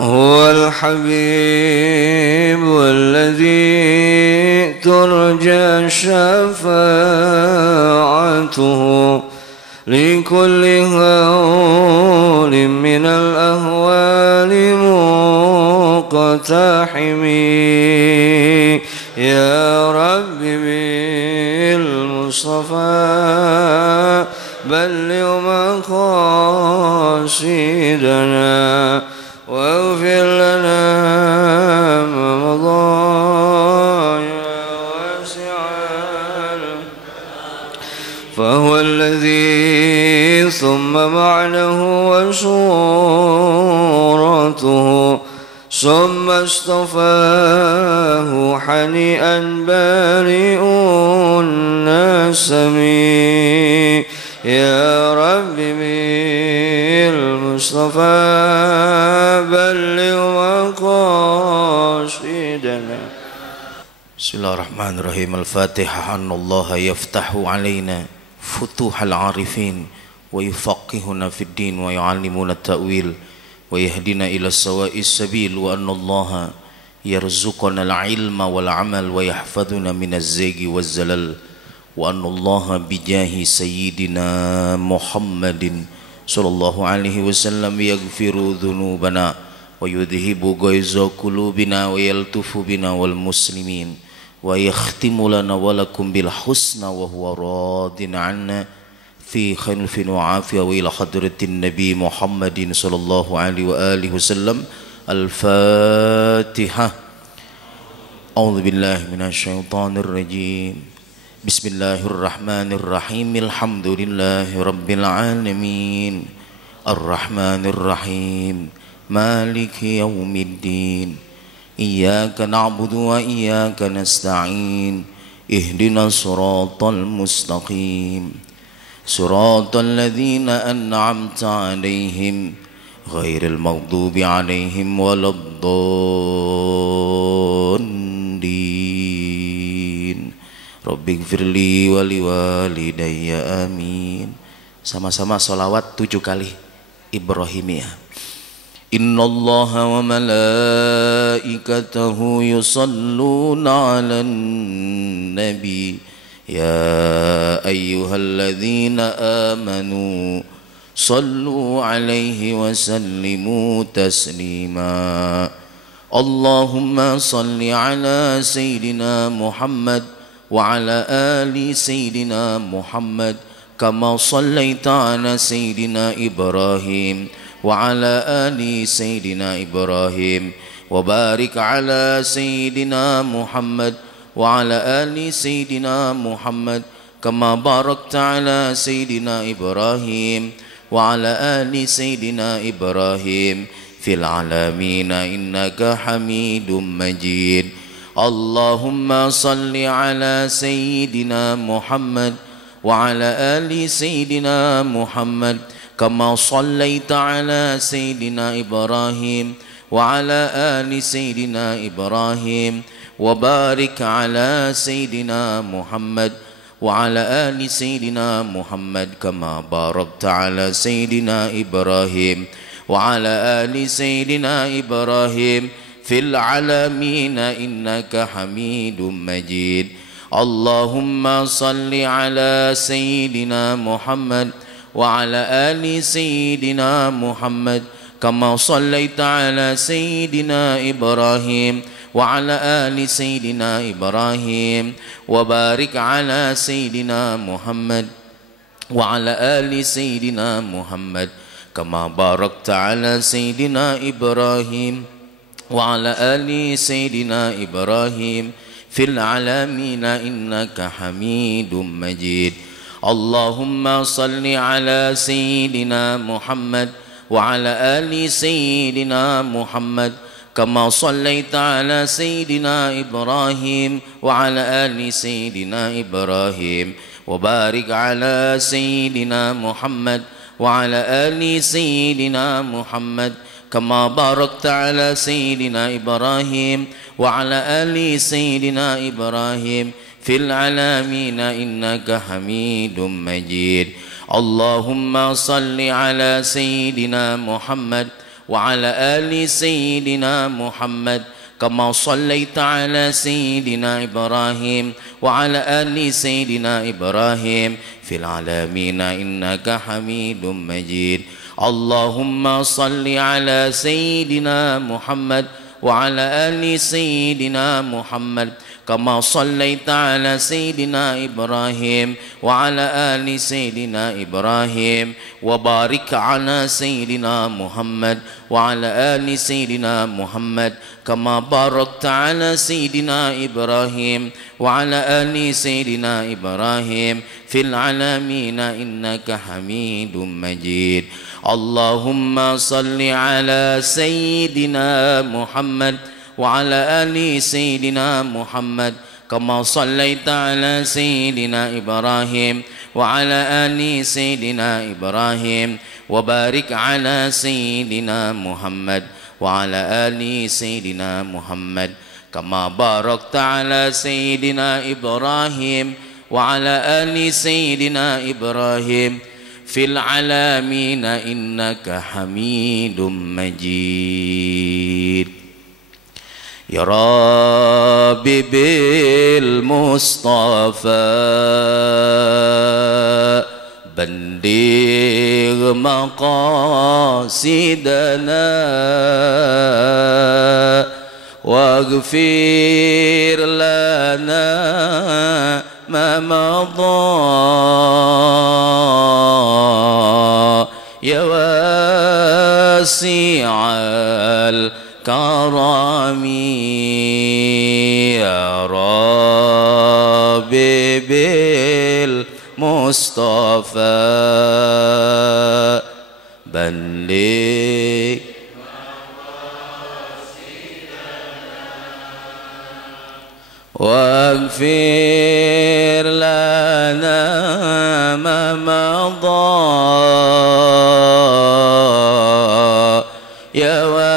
هو الحبيب الذي ترجى شفاعته لكل هول من الأهوال مقتحم. يا رب بالمصطفى بلغ مقاصدنا واغفر لنا ما مضى يا واسع. فهو الذي ثم معنه وصورته ثم اصطفاه حنيئا بارئ النسم. يا رب بالمصطفى بلغ مقاصدنا. Bismillahirrahmanirrahim. Al-Fatihah. Annallaha yaftahu alaina futuhal arifin wa yufaqihuna fid din wa yu'allimuna ta'wil wa yahdina ila sawa'is sabil wa annallaha yarzuqana al-ilma wal amal wa yahfadhuna minaz zaygi waz zalal wa annallaha bijahi sayyidina Muhammadin sallallahu alaihi wasallam yaghfiru dhunubana wa yudhibu ghaiza qulubina wa yaltufu bina wal muslimin wa yakhtimu lana wa lakum bil husna wa huwa radin anna fi khailfin wa afiyah wa ila hadratin nabi Muhammadin sallallahu alaihi wa alihi wasallam. Al-Fatihah. A'udzu billahi minasy syaithanir rajim. Bismillahirrahmanirrahim. Alhamdulillahi rabbil alamin. Ar-Rahmanir Rahim. Maliki yaumiddin. Iyyaka na'budu wa iyyaka nasta'in. Ihdinas siratal mustaqim. Siratal ladzina an'amta 'alaihim ghairil maghdubi 'alaihim waladdallin. Rabbighfirli wa liwalidayya amin. Sama-sama sholawat 7 kali Ibrahimiyah. Innallaha wa malaikatahu yusalluna 'alan nabi ya ayyuhalladzina amanu sallu 'alaihi wa sallimu taslima. Allahumma salli 'ala sayyidina Muhammad wa 'ala ali sayyidina Muhammad kama sallaita 'ala sayyidina Ibrahim wa 'ala ali sayyidina Ibrahim wa barik 'ala sayyidina Muhammad wa 'ala ali sayyidina Muhammad kama barakta 'ala sayyidina Ibrahim wa 'ala ali sayyidina Ibrahim fil 'alamin innaka Hamidum Majid. Allahumma salli 'ala sayyidina Muhammad wa 'ala ali sayyidina Muhammad kama sallaita 'ala sayyidina Ibrahim wa 'ala ali sayyidina Ibrahim wa barik 'ala sayyidina Muhammad wa 'ala ali sayyidina Muhammad kama barakta 'ala sayyidina Ibrahim wa 'ala ali sayyidina Ibrahim fil 'alamin innaka Hamidum Majid. Allahumma salli 'ala sayyidina Muhammad wa 'ala ali sayyidina Muhammad kama sallaita 'ala sayyidina Ibrahim wa 'ala ali sayyidina Ibrahim wa barik 'ala sayyidina Muhammad wa 'ala ali sayyidina Muhammad kama barakta 'ala sayyidina Ibrahim wa 'ala ali sayyidina Ibrahim fil 'alamin innaka Hamidum Majid. Allahumma salli 'ala sayyidina Muhammad wa 'ala ali sayyidina Muhammad kama sallaita 'ala sayyidina Ibrahim wa 'ala ali sayyidina Ibrahim wa barik 'ala sayyidina Muhammad wa 'ala ali sayyidina Muhammad kama barakta 'ala sayyidina Ibrahim wa 'ala ali sayyidina Ibrahim fil 'alamin innaka Hamidum Majid. Allahumma salli 'ala sayyidina Muhammad وعلى آل سيدنا محمد كما صليت على سيدنا إبراهيم وعلى آل سيدنا إبراهيم في العالمين إنك حميد مجيد. اللهم صل على سيدنا محمد وعلى آل سيدنا محمد كما صليت على سيدنا إبراهيم وعلى آل سيدنا إبراهيم وبارك على سيدنا محمد وعلى آل سيدنا محمد كما باركت على سيدنا إبراهيم وعلى آل سيدنا إبراهيم في العالمين إنك حميد مجيد. اللهم صل على سيدنا محمد وعلى آل سيدنا محمد كما صليت على سيدنا إبراهيم وعلى آل سيدنا إبراهيم وبارك على سيدنا محمد وعلى آل سيدنا محمد كما باركت على سيدنا إبراهيم وعلى آل سيدنا إبراهيم في العالمين إنك حميد مجيد. يا رب بالمصطفى بلغ مقاصدنا واغفر لنا ما مضى يا واسع الكرم يا رب بالمصطفى بلغ واغفر لنا ما مضى يا واسع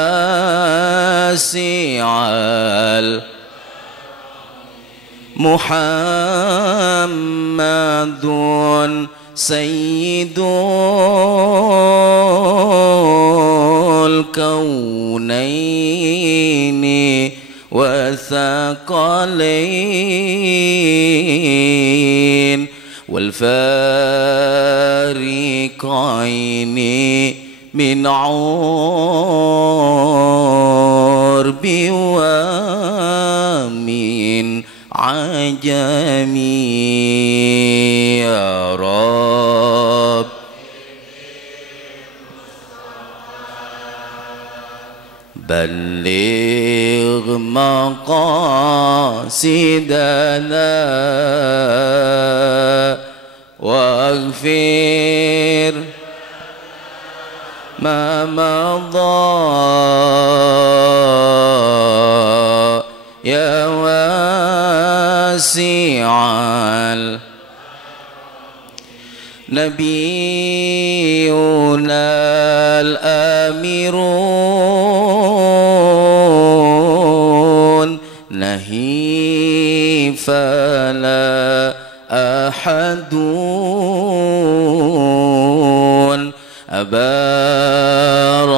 محمد سيد الكونين والثقلين والفارقين من عرب ومن عجم يا رب بلغ مقاصدنا واغفر ما مضى يا واسع نبينا الآمرون نهي فلا أحد أبار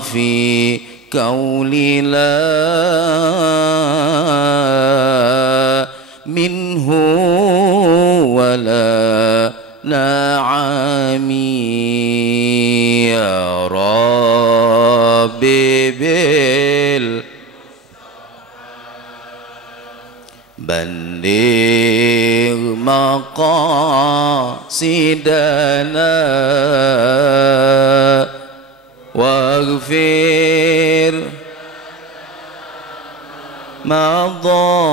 في قول لا منه ولا نعمي يا رب بلغ مقاصدنا واغفر ما مضى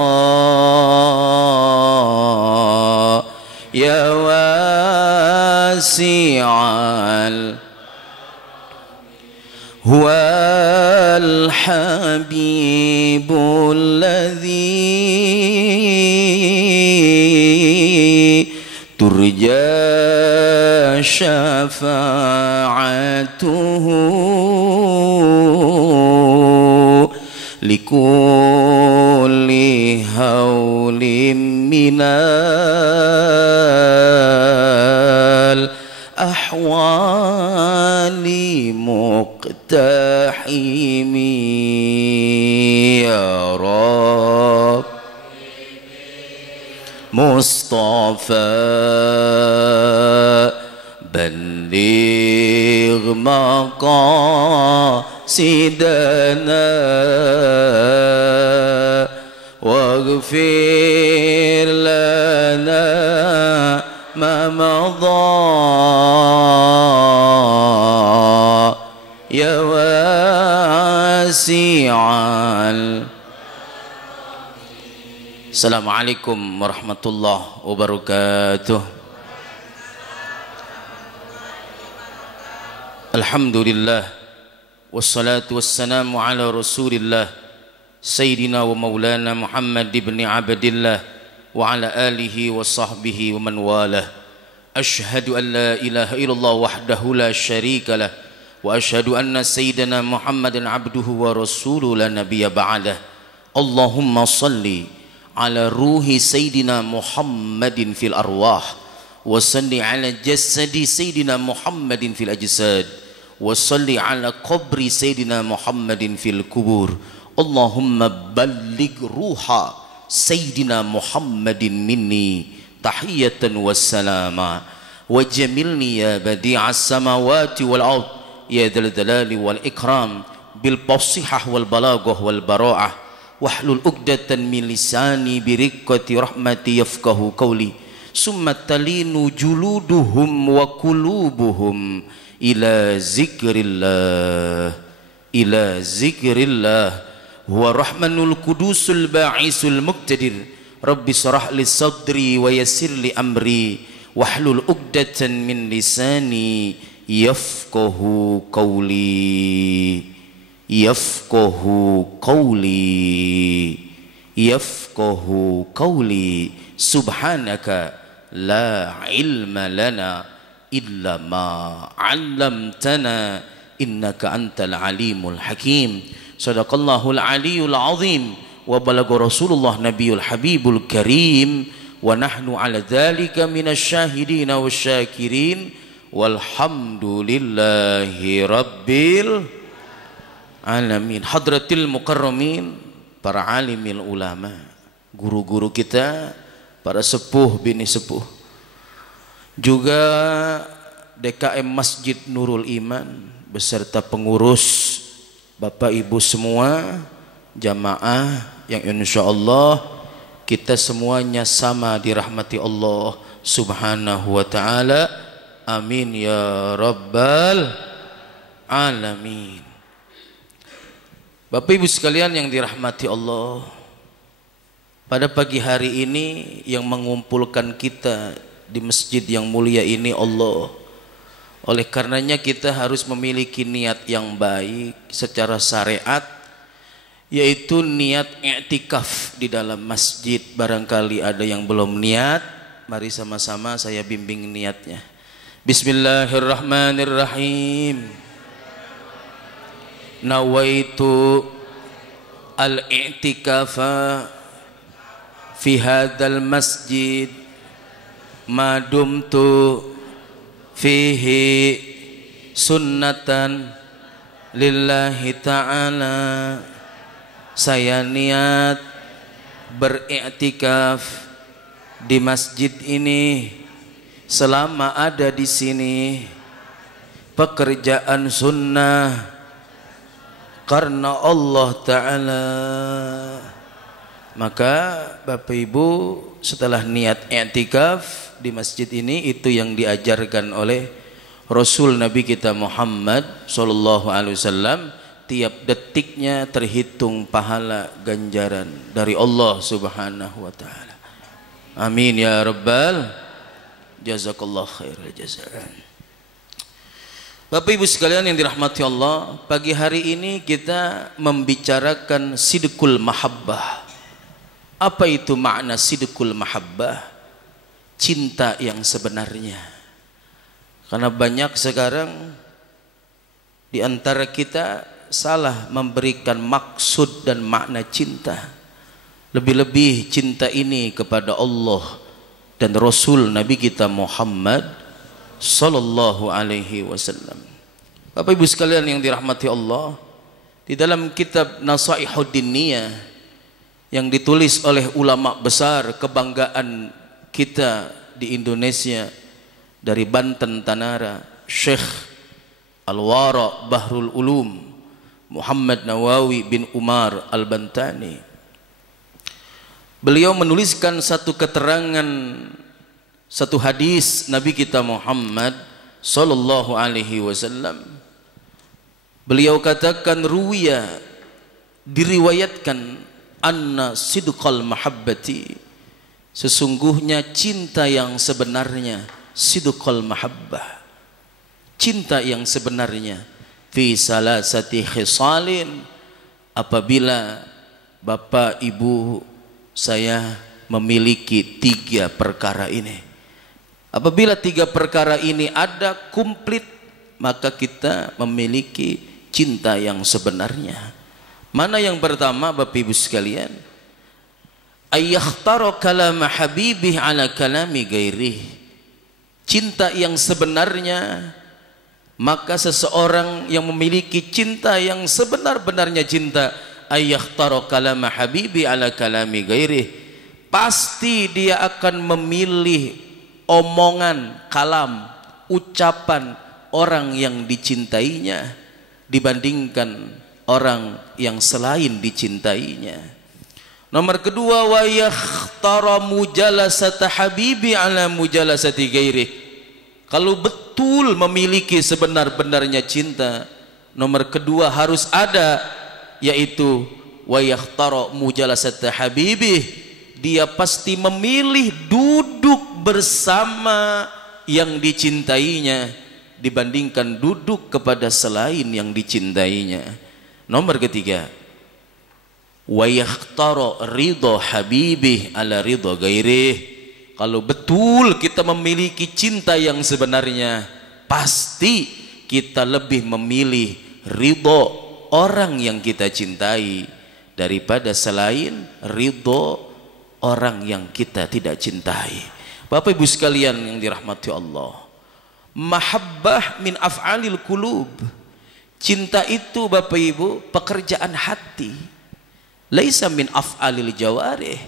يا واسع هو الحبيب الذي ترجى شفاعته لكل هول من الأحوال مقتدى يا رب مصطفى بلغ مقاصدنا واغفر لنا ما مضى يا واسع. Assalamualaikum warahmatullahi wabarakatuh. Alhamdulillah wassalatu wassalamu ala Rasulillah Sayyidina wa Maulana Muhammad ibn Abdillah wa ala alihi wa sahbihi wa man walah. Ashhadu an la ilaha illallah wahdahu la syarika lah wa ashhadu anna sayyidina Muhammadan abduhu wa rasuluhu la nabiyya ba'dah. Allahumma salli ala ruhi sayyidina Muhammadin fil arwah wa salli ala jasadi sayyidina Muhammadin fil ajsad wa salli ala qabri sayyidina Muhammadin fil kubur. Allahumma balligh ruha sayyidina Muhammadin minni tahiyatan wassalama wa jamilni ya badi'as samawati wal ard ya dzal jalali wal ikram bil fasihah wal balaghah wal bara'ah wahlul uqdatan min lisani biriqqati rahmati yafqahu qawli summa talinu juluduhum wa qulubuhum ila zikrillah huwa rahmanul qudusul ba'isul muqtadir. Rabbi shrah li sadri wa yassir li amri wahlul uqdatan min lisani yafqahu qawli subhanaka la ilma lana illa ma 'allamtana innaka antal alimul hakim. Sadaqallahul aliyul azim wa balagha rasulullah nabiyul habibul karim wa nahnu ala dzalika minasyahidin wasyakirin walhamdulillahi rabbil alamin. Hadratil mukarramin, para alimil ulama, guru-guru kita, para sepuh bini sepuh, juga DKM Masjid Nurul Iman beserta pengurus, Bapak Ibu semua, jamaah yang insyaallah kita semuanya sama dirahmati Allah Subhanahu wa taala. Amin ya rabbal alamin. Bapak Ibu sekalian yang dirahmati Allah, pada pagi hari ini yang mengumpulkan kita di masjid yang mulia ini Allah. Oleh karenanya kita harus memiliki niat yang baik secara syariat, yaitu niat i'tikaf di dalam masjid. Barangkali ada yang belum niat, mari sama-sama saya bimbing niatnya. Bismillahirrahmanirrahim. Nawaitu al-i'tikafa fi hadzal masjid ma dumtu fihi sunnatan lillahi ta'ala. Saya niat beriktikaf di masjid ini selama ada di sini pekerjaan sunnah karena Allah Ta'ala. Maka Bapak Ibu setelah niat i'tikaf di masjid ini, itu yang diajarkan oleh Rasul Nabi kita Muhammad sallallahu alaihi wasallam, tiap detiknya terhitung pahala ganjaran dari Allah Subhanahu wa taala. Amin ya rabbal jazakallah khairal jazaa. Bapak Ibu sekalian yang dirahmati Allah, pagi hari ini kita membicarakan sidqul mahabbah. Apa itu makna sidqul mahabbah? Cinta yang sebenarnya. Karena banyak sekarang di antara kita salah memberikan maksud dan makna cinta. Lebih-lebih cinta ini kepada Allah dan Rasul Nabi kita Muhammad sallallahu alaihi wasallam. Bapak Ibu sekalian yang dirahmati Allah, Di dalam kitab Nasaihud Diniyah yang ditulis oleh ulama besar kebanggaan kita di Indonesia dari Banten Tanara, Syekh Al-Wara Bahrul Ulum Muhammad Nawawi bin Umar Al-Bantani. Beliau menuliskan satu keterangan, satu hadis Nabi kita Muhammad sallallahu alaihi wasallam. Beliau katakan, ruwiya, diriwayatkan, anna sidqal mahabbati, sesungguhnya cinta yang sebenarnya, sidqal mahabbah, cinta yang sebenarnya, fi salasati khisalin, apabila bapak ibu saya memiliki 3 perkara ini. Apabila 3 perkara ini ada komplit, maka kita memiliki cinta yang sebenarnya. Mana yang pertama Bapak Ibu sekalian? Ayyakhtara kalama habibih ala kalami gairih. Cinta yang sebenarnya, maka seseorang yang memiliki cinta yang sebenar-benarnya cinta, ayyakhtara kalama habibi ala kalami gairih, pasti dia akan memilih omongan, kalam, ucapan orang yang dicintainya dibandingkan orang yang selain dicintainya. Nomor kedua, wa yakhtara mujalasata habibi ala mujalasati gairih. Kalau betul memiliki sebenar-benarnya cinta, nomor kedua harus ada, yaitu wa yakhtara mujalasata habibi, dia pasti memilih duduk bersama yang dicintainya dibandingkan duduk kepada selain yang dicintainya. Nomor ketiga, wa yakhtara ridha habibih ala ridha gairih. Kalau betul kita memiliki cinta yang sebenarnya, pasti kita lebih memilih ridha orang yang kita cintai daripada selain ridha orang yang kita tidak cintai. Bapak Ibu sekalian yang dirahmati Allah, mahabbah min af'alil qulub. Cinta itu Bapak Ibu pekerjaan hati. Laisa min af'alil jawarih,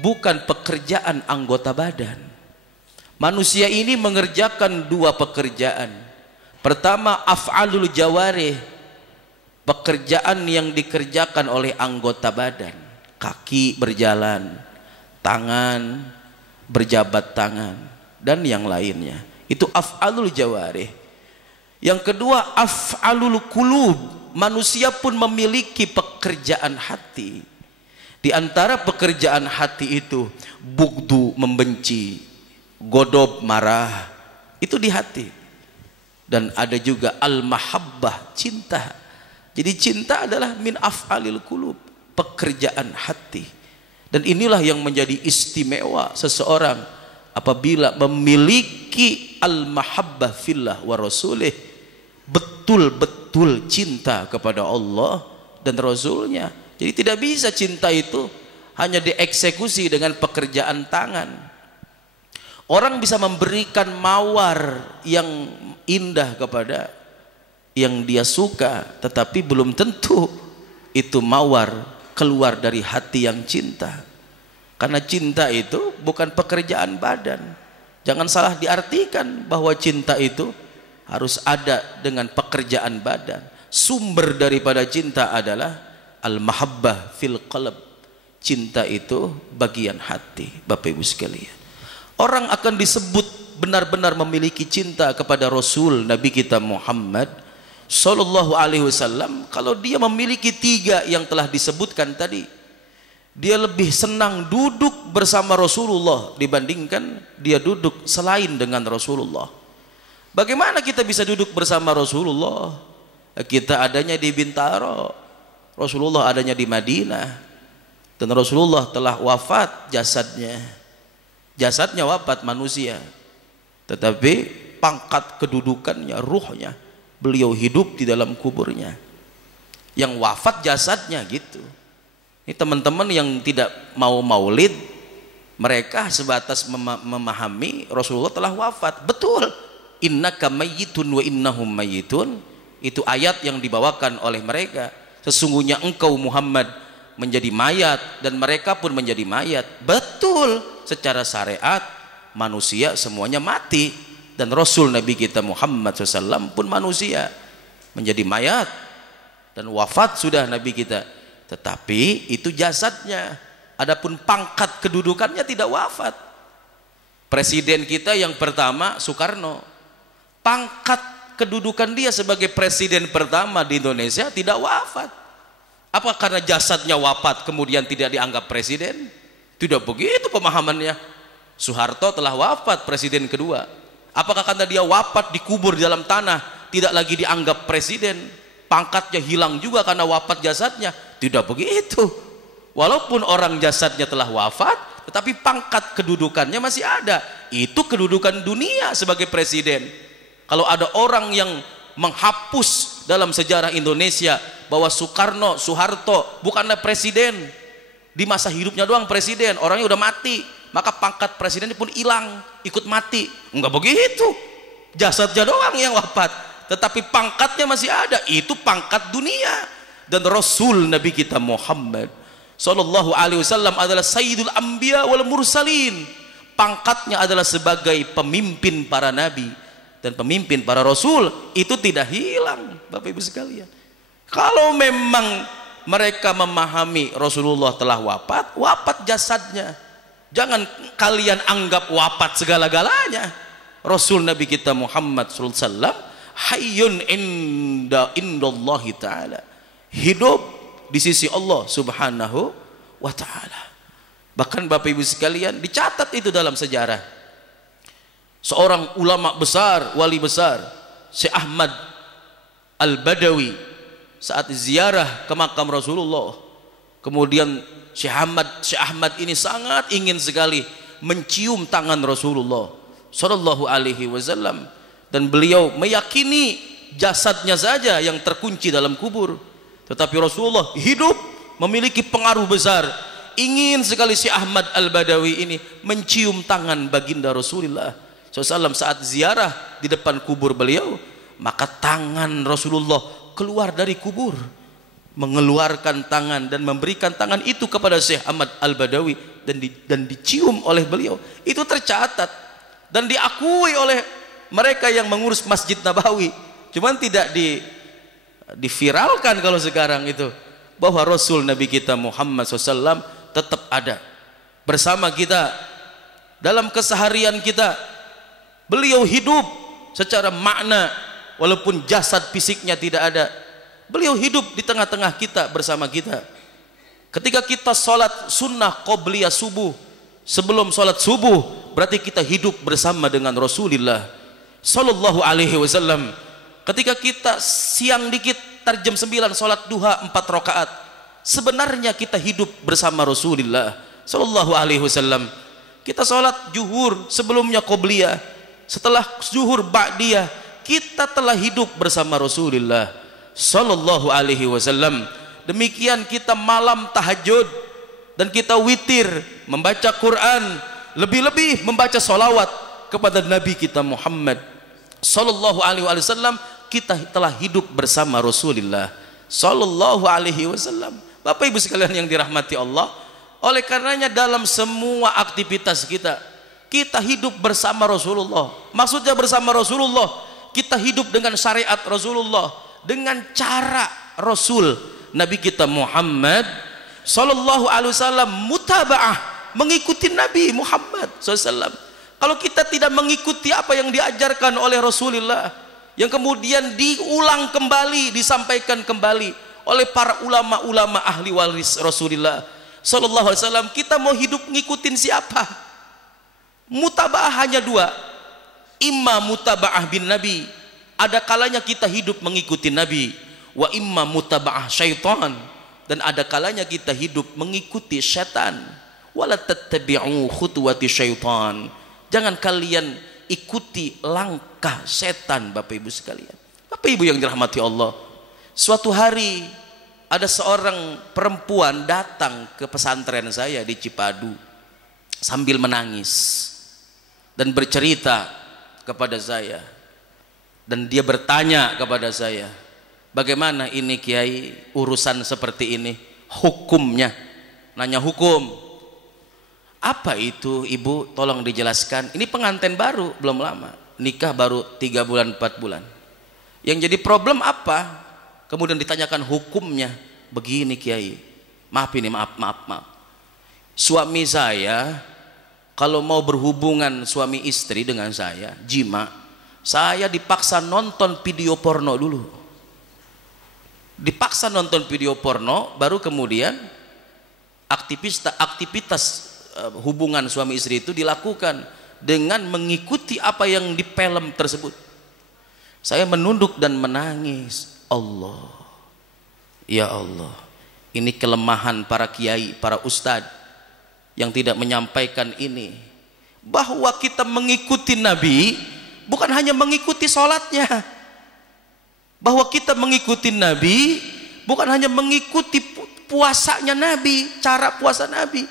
bukan pekerjaan anggota badan. Manusia ini mengerjakan 2 pekerjaan. Pertama, af'alul jawarih, pekerjaan yang dikerjakan oleh anggota badan. Kaki berjalan, tangan berjabat tangan, dan yang lainnya. Itu af'alul jawarih. Yang kedua, af'alul qulub. Manusia pun memiliki pekerjaan hati. Di antara pekerjaan hati itu, bugdu membenci, godob marah, itu di hati. Dan ada juga al-mahabbah, cinta. Jadi cinta adalah min af'alil qulub, pekerjaan hati. Dan inilah yang menjadi istimewa seseorang apabila memiliki al-mahabbah fillah wa rasulih, betul-betul cinta kepada Allah dan Rasulnya. Jadi tidak bisa cinta itu hanya dieksekusi dengan pekerjaan tangan. Orang bisa memberikan mawar yang indah kepada yang dia suka, tetapi belum tentu itu mawar keluar dari hati yang cinta. Karena cinta itu bukan pekerjaan badan. Jangan salah diartikan bahwa cinta itu harus ada dengan pekerjaan badan. Sumber daripada cinta adalah al-mahabbah fil qalb. Cinta itu bagian hati, Bapak Ibu sekalian. Orang akan disebut benar-benar memiliki cinta kepada Rasul Nabi kita Muhammad sallallahu alaihi wasallam kalau dia memiliki 3 yang telah disebutkan tadi. Dia lebih senang duduk bersama Rasulullah dibandingkan dia duduk selain dengan Rasulullah. Bagaimana kita bisa duduk bersama Rasulullah? Kita adanya di Bintaro, Rasulullah adanya di Madinah, dan Rasulullah telah wafat jasadnya. Jasadnya wafat manusia, tetapi pangkat kedudukannya, ruhnya, beliau hidup di dalam kuburnya. Yang wafat jasadnya gitu. Ini teman-teman yang tidak mau maulid, mereka sebatas memahami Rasulullah telah wafat. Betul, innaka mayyitun wa innahum mayyitun, itu ayat yang dibawakan oleh mereka. sesungguhnya engkau Muhammad menjadi mayat dan mereka pun menjadi mayat. Betul, secara syariat manusia semuanya mati, dan Rasul Nabi kita Muhammad SAW pun manusia menjadi mayat dan wafat sudah Nabi kita, tetapi itu jasadnya, adapun pangkat kedudukannya tidak wafat. Presiden kita yang pertama Soekarno, pangkat kedudukan dia sebagai presiden pertama di Indonesia tidak wafat. Apa karena jasadnya wafat kemudian tidak dianggap presiden? Tidak begitu pemahamannya. Soeharto telah wafat, presiden kedua. Apakah karena dia wafat dikubur di dalam tanah tidak lagi dianggap presiden? Pangkatnya hilang juga karena wafat jasadnya? Tidak begitu. Walaupun orang jasadnya telah wafat, tetapi pangkat kedudukannya masih ada. Itu kedudukan dunia sebagai presiden. Kalau ada orang yang menghapus dalam sejarah Indonesia bahwa Soeharto bukanlah presiden, di masa hidupnya doang presiden, orangnya udah mati, maka pangkat presiden pun hilang, ikut mati. Enggak begitu, jasadnya doang yang wafat, tetapi pangkatnya masih ada. Itu pangkat dunia. Dan Rasul Nabi kita Muhammad Sallallahu Alaihi Wasallam adalah Sayyidul Anbiya wal Mursalin. Pangkatnya adalah sebagai pemimpin para nabi dan pemimpin para rasul. Itu tidak hilang, Bapak Ibu sekalian. Kalau memang mereka memahami Rasulullah telah wafat, wafat jasadnya. Jangan kalian anggap wafat segala-galanya. Rasul Nabi kita Muhammad sallallahu alaihi wasallam hayyun indallahi taala, hidup di sisi Allah Subhanahu wa taala. Bahkan Bapak Ibu sekalian, dicatat itu dalam sejarah. Seorang ulama besar, wali besar, Syekh Ahmad Al-Badawi, saat ziarah ke makam Rasulullah, kemudian Syekh Ahmad ini sangat ingin sekali mencium tangan Rasulullah sallallahu alaihi wasallam, dan beliau meyakini jasadnya saja yang terkunci dalam kubur, tetapi Rasulullah hidup, memiliki pengaruh besar. Ingin sekali Syekh Ahmad Al-Badawi ini mencium tangan baginda Rasulullah SAW saat ziarah di depan kubur beliau. Maka tangan Rasulullah keluar dari kubur, mengeluarkan tangan dan memberikan tangan itu kepada Syekh Ahmad Al-Badawi, dan dicium oleh beliau. Itu tercatat dan diakui oleh mereka yang mengurus Masjid Nabawi. Cuman tidak diviralkan kalau sekarang itu, bahwa Rasul Nabi kita Muhammad SAW tetap ada bersama kita dalam keseharian kita. Beliau hidup secara makna, walaupun jasad fisiknya tidak ada. Beliau hidup di tengah-tengah kita, bersama kita. Ketika kita sholat sunnah qobliyah subuh, sebelum sholat subuh, berarti kita hidup bersama dengan Rasulullah Sallallahu Alaihi Wasallam. Ketika kita siang dikit, jam 9 sholat duha 4 rakaat, sebenarnya kita hidup bersama Rasulullah Sallallahu Alaihi Wasallam. Kita sholat zuhur, sebelumnya qobliyah, setelah zuhur ba'diyah, kita telah hidup bersama Rasulullah Sallallahu Alaihi Wasallam. Demikian kita malam tahajud dan kita witir, membaca Quran, lebih-lebih membaca salawat kepada Nabi kita Muhammad Sallallahu Alaihi Wasallam. Kita telah hidup bersama Rasulullah Sallallahu Alaihi Wasallam. Bapak Ibu sekalian yang dirahmati Allah, oleh karenanya dalam semua aktivitas kita, kita hidup bersama Rasulullah. Maksudnya bersama Rasulullah, kita hidup dengan syariat Rasulullah, dengan cara Rasul Nabi kita Muhammad Sallallahu Alaihi Wasallam, mutaba'ah, mengikuti Nabi Muhammad SAW. Kalau kita tidak mengikuti apa yang diajarkan oleh Rasulullah, yang kemudian diulang kembali, disampaikan kembali oleh para ulama-ulama ahli waris Rasulullah Sallallahu Alaihi Wasallam, kita mau hidup ngikutin siapa? Mutaba'ah hanya dua, imma mutaba'ah bin Nabi, ada kalanya kita hidup mengikuti Nabi, wa imma mutaba'ah syaitan, dan ada kalanya kita hidup mengikuti syaitan. Wala tattabi'u khutuwati syaitan, jangan kalian ikuti langkah setan. Bapak Ibu sekalian, Bapak Ibu yang dirahmati Allah, suatu hari ada seorang perempuan datang ke pesantren saya di Cipadu sambil menangis dan bercerita kepada saya, dan dia bertanya kepada saya, Bagaimana ini Kiai urusan seperti ini? Hukumnya. Nanya hukum. Apa itu Ibu? Tolong dijelaskan. Ini pengantin baru, belum lama. Nikah baru 3 bulan 4 bulan. Yang jadi problem apa? Kemudian ditanyakan hukumnya. Begini Kiai. Maaf ini, maaf. Suami saya kalau mau berhubungan suami istri dengan saya, jima, saya dipaksa nonton video porno dulu. Dipaksa nonton video porno, baru kemudian aktivitas hubungan suami istri itu dilakukan dengan mengikuti apa yang di film tersebut. Saya menunduk dan menangis. Allah, ya Allah, ini kelemahan para kiai, para ustadz yang tidak menyampaikan ini, bahwa kita mengikuti Nabi bukan hanya mengikuti sholatnya, bahwa kita mengikuti Nabi bukan hanya mengikuti puasanya Nabi, cara puasa Nabi.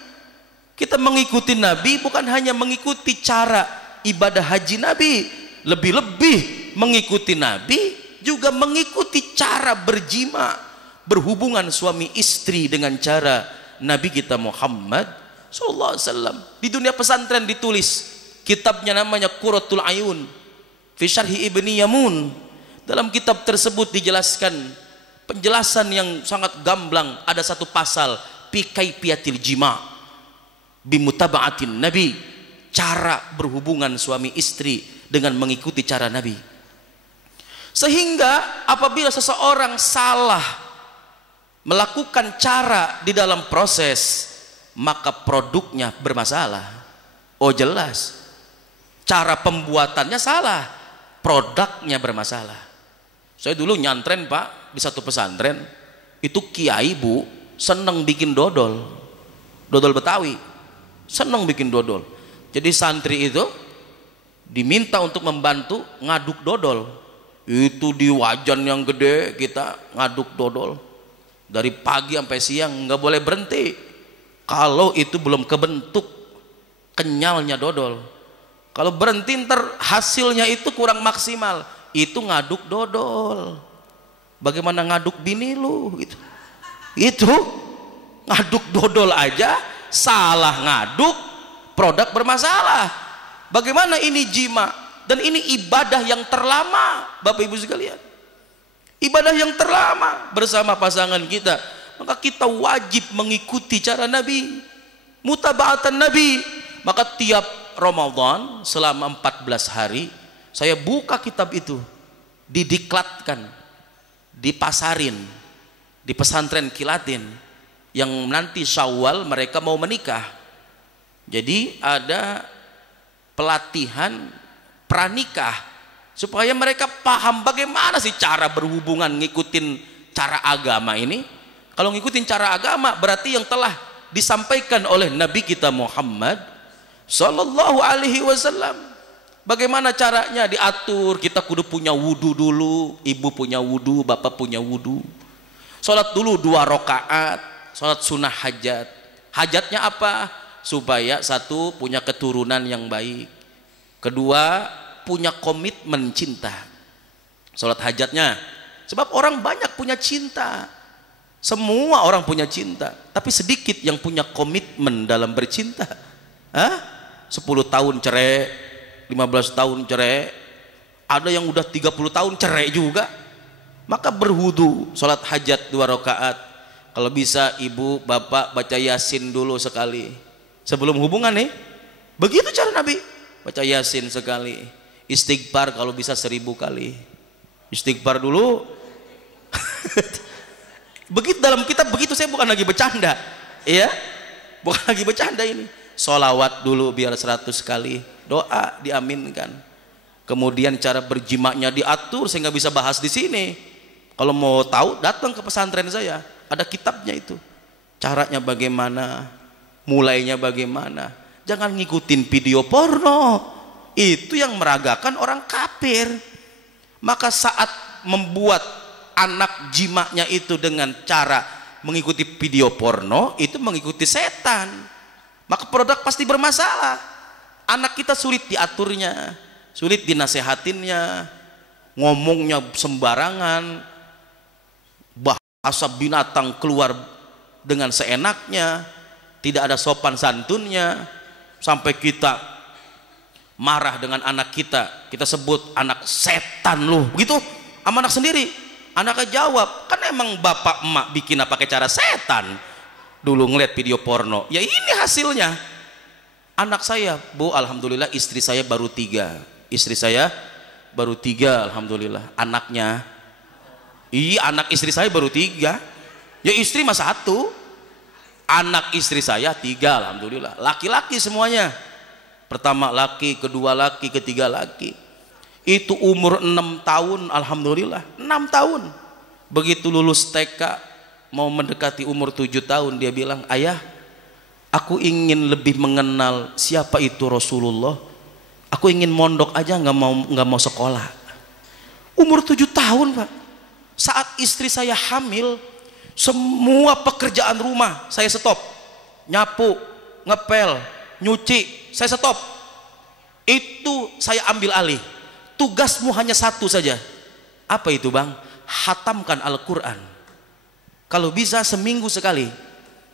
Kita mengikuti Nabi bukan hanya mengikuti cara ibadah haji Nabi, lebih-lebih mengikuti Nabi juga mengikuti cara berjima, berhubungan suami istri dengan cara Nabi kita Muhammad sallallahu alaihi wasallam. Di dunia pesantren ditulis kitabnya, namanya Qurratul Ayun fi Syarhi Ibni Yamun. Dalam kitab tersebut dijelaskan penjelasan yang sangat gamblang. Ada satu pasal fi kaifiyatil jima bimutaba'atin Nabi, cara berhubungan suami istri dengan mengikuti cara Nabi. Sehingga apabila seseorang salah melakukan cara di dalam proses, maka produknya bermasalah. Oh jelas, cara pembuatannya salah, produknya bermasalah. Saya dulu nyantren Pak di satu pesantren, itu kiai Bu seneng bikin dodol Betawi, seneng bikin dodol. Jadi santri itu diminta untuk membantu ngaduk dodol. Itu di wajan yang gede kita ngaduk dodol dari pagi sampai siang, nggak boleh berhenti. Kalau itu belum kebentuk kenyalnya dodol, kalau berhenti ntar hasilnya itu kurang maksimal. Itu ngaduk dodol. Bagaimana ngaduk bini lu gitu? Itu ngaduk dodol aja salah ngaduk, produk bermasalah. Bagaimana ini jima? Dan ini ibadah yang terlama, Bapak Ibu sekalian. Ibadah yang terlama bersama pasangan kita. Maka kita wajib mengikuti cara Nabi, mutaba'atan Nabi. Maka tiap Ramadan selama 14 hari saya buka kitab itu, didiklatkan, dipasarin di pesantren kilatin yang nanti Syawal mereka mau menikah. Jadi ada pelatihan pranikah supaya mereka paham bagaimana sih cara berhubungan, ngikutin cara agama ini. Kalau ngikutin cara agama berarti yang telah disampaikan oleh Nabi kita Muhammad sallallahu alaihi wasallam. Bagaimana caranya diatur? Kita kudu punya wudu dulu, ibu punya wudu, bapak punya wudu. Salat dulu 2 rakaat, salat sunnah hajat. Hajatnya apa? Supaya satu punya keturunan yang baik, kedua punya komitmen cinta. Salat hajatnya, sebab orang banyak punya cinta. Semua orang punya cinta, tapi sedikit yang punya komitmen dalam bercinta. 10 tahun cerai, 15 tahun cerai, ada yang udah 30 tahun cerai juga. Maka berwudu, sholat hajat 2 rakaat. Kalau bisa ibu bapak baca yasin dulu sekali sebelum hubungan nih. Begitu cara Nabi, baca yasin sekali. Istighfar kalau bisa 1000 kali. Istighfar dulu. Begitu dalam kitab begitu, saya bukan lagi bercanda, ya, bukan lagi bercanda ini. Sholawat dulu biar 100 kali, doa diaminkan. Kemudian cara berjimaknya diatur, saya nggak bisa bahas di sini. Kalau mau tahu datang ke pesantren saya, ada kitabnya itu. Caranya bagaimana, mulainya bagaimana. Jangan ngikutin video porno, itu yang meragakan orang kafir. Maka saat membuat anak jimaknya itu dengan cara mengikuti video porno, itu mengikuti setan. Maka produk pasti bermasalah. Anak kita sulit diaturnya, sulit dinasehatinnya, ngomongnya sembarangan, asap binatang keluar dengan seenaknya, tidak ada sopan santunnya, sampai kita marah dengan anak kita, kita sebut anak setan lu, begitu sama anak sendiri. Anaknya jawab, kan emang bapak emak bikin apa pakai cara setan dulu ngeliat video porno, ya ini hasilnya. Anak saya, Bu, alhamdulillah istri saya baru 3, istri saya baru 3, alhamdulillah. Anaknya, iya anak istri saya baru 3, ya istri mah 1, anak istri saya 3, alhamdulillah. Laki-laki semuanya, pertama laki, kedua laki, ketiga laki. Itu umur 6 tahun, alhamdulillah, 6 tahun. Begitu lulus TK, mau mendekati umur 7 tahun, dia bilang, ayah, aku ingin lebih mengenal siapa itu Rasulullah. Aku ingin mondok aja, nggak mau sekolah. Umur 7 tahun, Pak. Saat istri saya hamil, semua pekerjaan rumah saya stop. Nyapu, ngepel, nyuci, saya stop. Itu saya ambil alih. Tugasmu hanya 1 saja. Apa itu, Bang? Hatamkan Al-Quran. Kalau bisa seminggu sekali.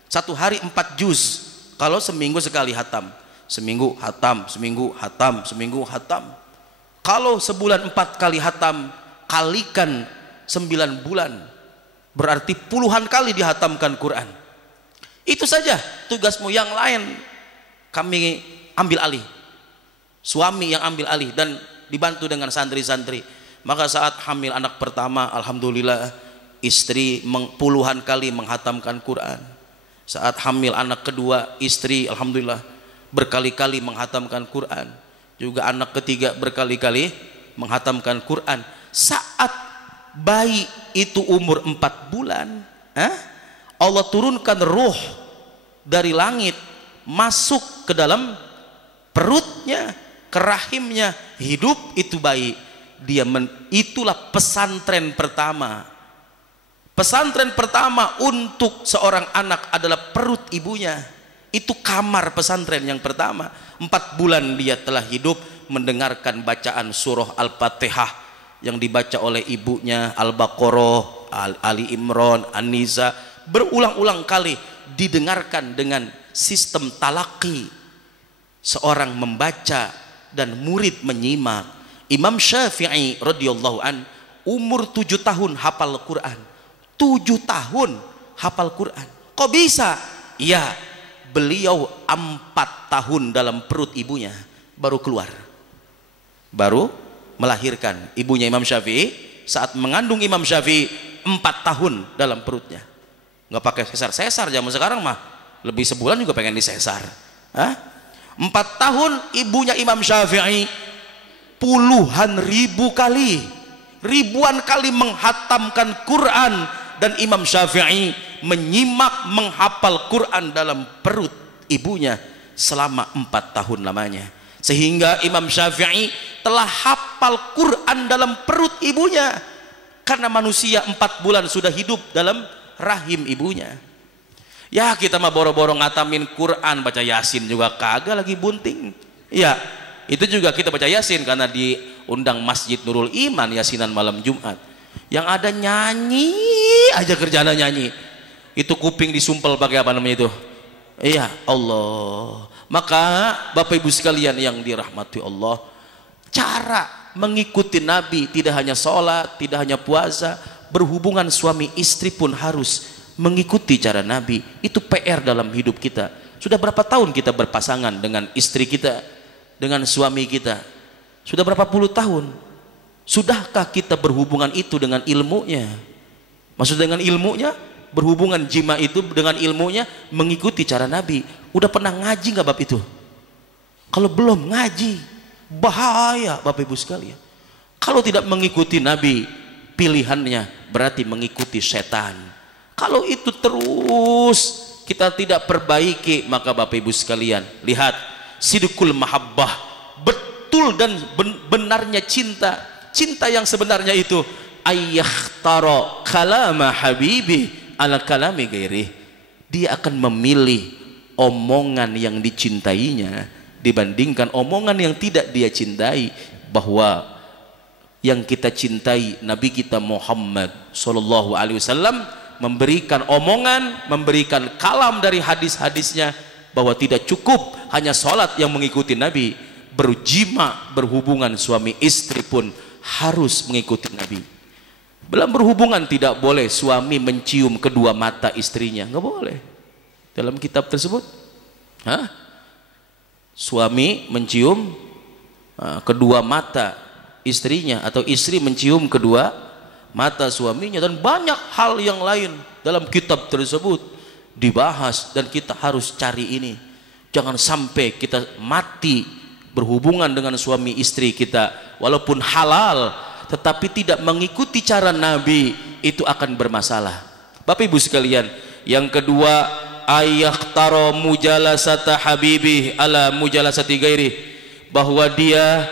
1 hari 4 juz. Kalau seminggu sekali hatam. Seminggu hatam, seminggu hatam, seminggu hatam. Kalau sebulan 4 kali hatam, kalikan 9 bulan. Berarti puluhan kali dihatamkan Quran. Itu saja tugasmu, yang lain kami ambil alih. Suami yang ambil alih dan dibantu dengan santri-santri. Maka saat hamil anak pertama, alhamdulillah istri puluhan kali menghatamkan Quran. Saat hamil anak kedua, istri alhamdulillah berkali-kali menghatamkan Quran. Juga anak ketiga berkali-kali menghatamkan Quran. Saat bayi itu umur 4 bulan, Allah turunkan ruh dari langit masuk ke dalam perutnya, ke rahimnya, hidup itu bayi. Itulah pesantren pertama. Pesantren pertama untuk seorang anak adalah perut ibunya. Itu kamar pesantren yang pertama. 4 bulan dia telah hidup mendengarkan bacaan surah Al-Fatihah yang dibaca oleh ibunya, Al-Baqarah, Ali Imran, An-Nisa, berulang-ulang kali didengarkan dengan sistem talaki. Seorang membaca dan murid menyimak. Imam Syafi'i radhiyallahu an umur 7 tahun hafal Quran. 7 tahun hafal Quran. Kok bisa? Iya, beliau 4 tahun dalam perut ibunya baru keluar, baru melahirkan. Ibunya Imam Syafi'i saat mengandung Imam Syafi'i 4 tahun dalam perutnya. Nggak pakai sesar zaman sekarang mah lebih sebulan juga pengen disesar. 4 tahun ibunya Imam Syafi'i puluhan ribu kali, ribuan kali menghatamkan Quran, dan Imam Syafi'i menyimak menghafal Quran dalam perut ibunya selama 4 tahun lamanya. Sehingga Imam Syafi'i telah hafal Quran dalam perut ibunya, karena manusia 4 bulan sudah hidup dalam rahim ibunya. Ya kita mah boro-boro ngatamin Quran, baca Yasin juga kagak lagi bunting. Ya itu juga kita baca Yasin karena diundang Masjid Nurul Iman Yasinan malam Jumat. Yang ada nyanyi aja, kerjaan nyanyi. Itu kuping disumpel pakai apa namanya itu? Iya, Allah. Maka Bapak Ibu sekalian yang dirahmati Allah, cara mengikuti Nabi tidak hanya sholat, tidak hanya puasa, berhubungan suami istri pun harus mengikuti cara Nabi. Itu PR dalam hidup kita. Sudah berapa tahun kita berpasangan dengan istri kita, dengan suami kita? Sudah berapa puluh tahun? Sudahkah kita berhubungan itu dengan ilmunya? Maksud dengan ilmunya, berhubungan jima itu dengan ilmunya, mengikuti cara Nabi. Udah pernah ngaji nggak bab itu? Kalau belum ngaji, bahaya Bapak Ibu sekalian. Kalau tidak mengikuti Nabi, pilihannya berarti mengikuti setan. Kalau itu terus kita tidak perbaiki, maka Bapak Ibu sekalian, lihat sidqul mahabbah, betul dan benarnya cinta. Cinta yang sebenarnya itu ayyakhtara kalama habibi ala kalami gairi. Dia akan memilih omongan yang dicintainya dibandingkan omongan yang tidak dia cintai. Bahwa yang kita cintai Nabi kita Muhammad sallallahu alaihi wasallam memberikan omongan, memberikan kalam dari hadis-hadisnya, bahwa tidak cukup hanya sholat yang mengikuti Nabi, berjima, berhubungan suami istri pun harus mengikuti Nabi. Dalam berhubungan tidak boleh suami mencium kedua mata istrinya, nggak boleh. Dalam kitab tersebut, suami mencium kedua mata istrinya, atau istri mencium kedua mata suaminya, dan banyak hal yang lain dalam kitab tersebut dibahas, dan kita harus cari ini. Jangan sampai kita mati berhubungan dengan suami istri kita walaupun halal tetapi tidak mengikuti cara Nabi, itu akan bermasalah. Bapak Ibu sekalian, yang kedua, ayakhtaro mujalasata habibih ala mujalasati ghairih, bahwa dia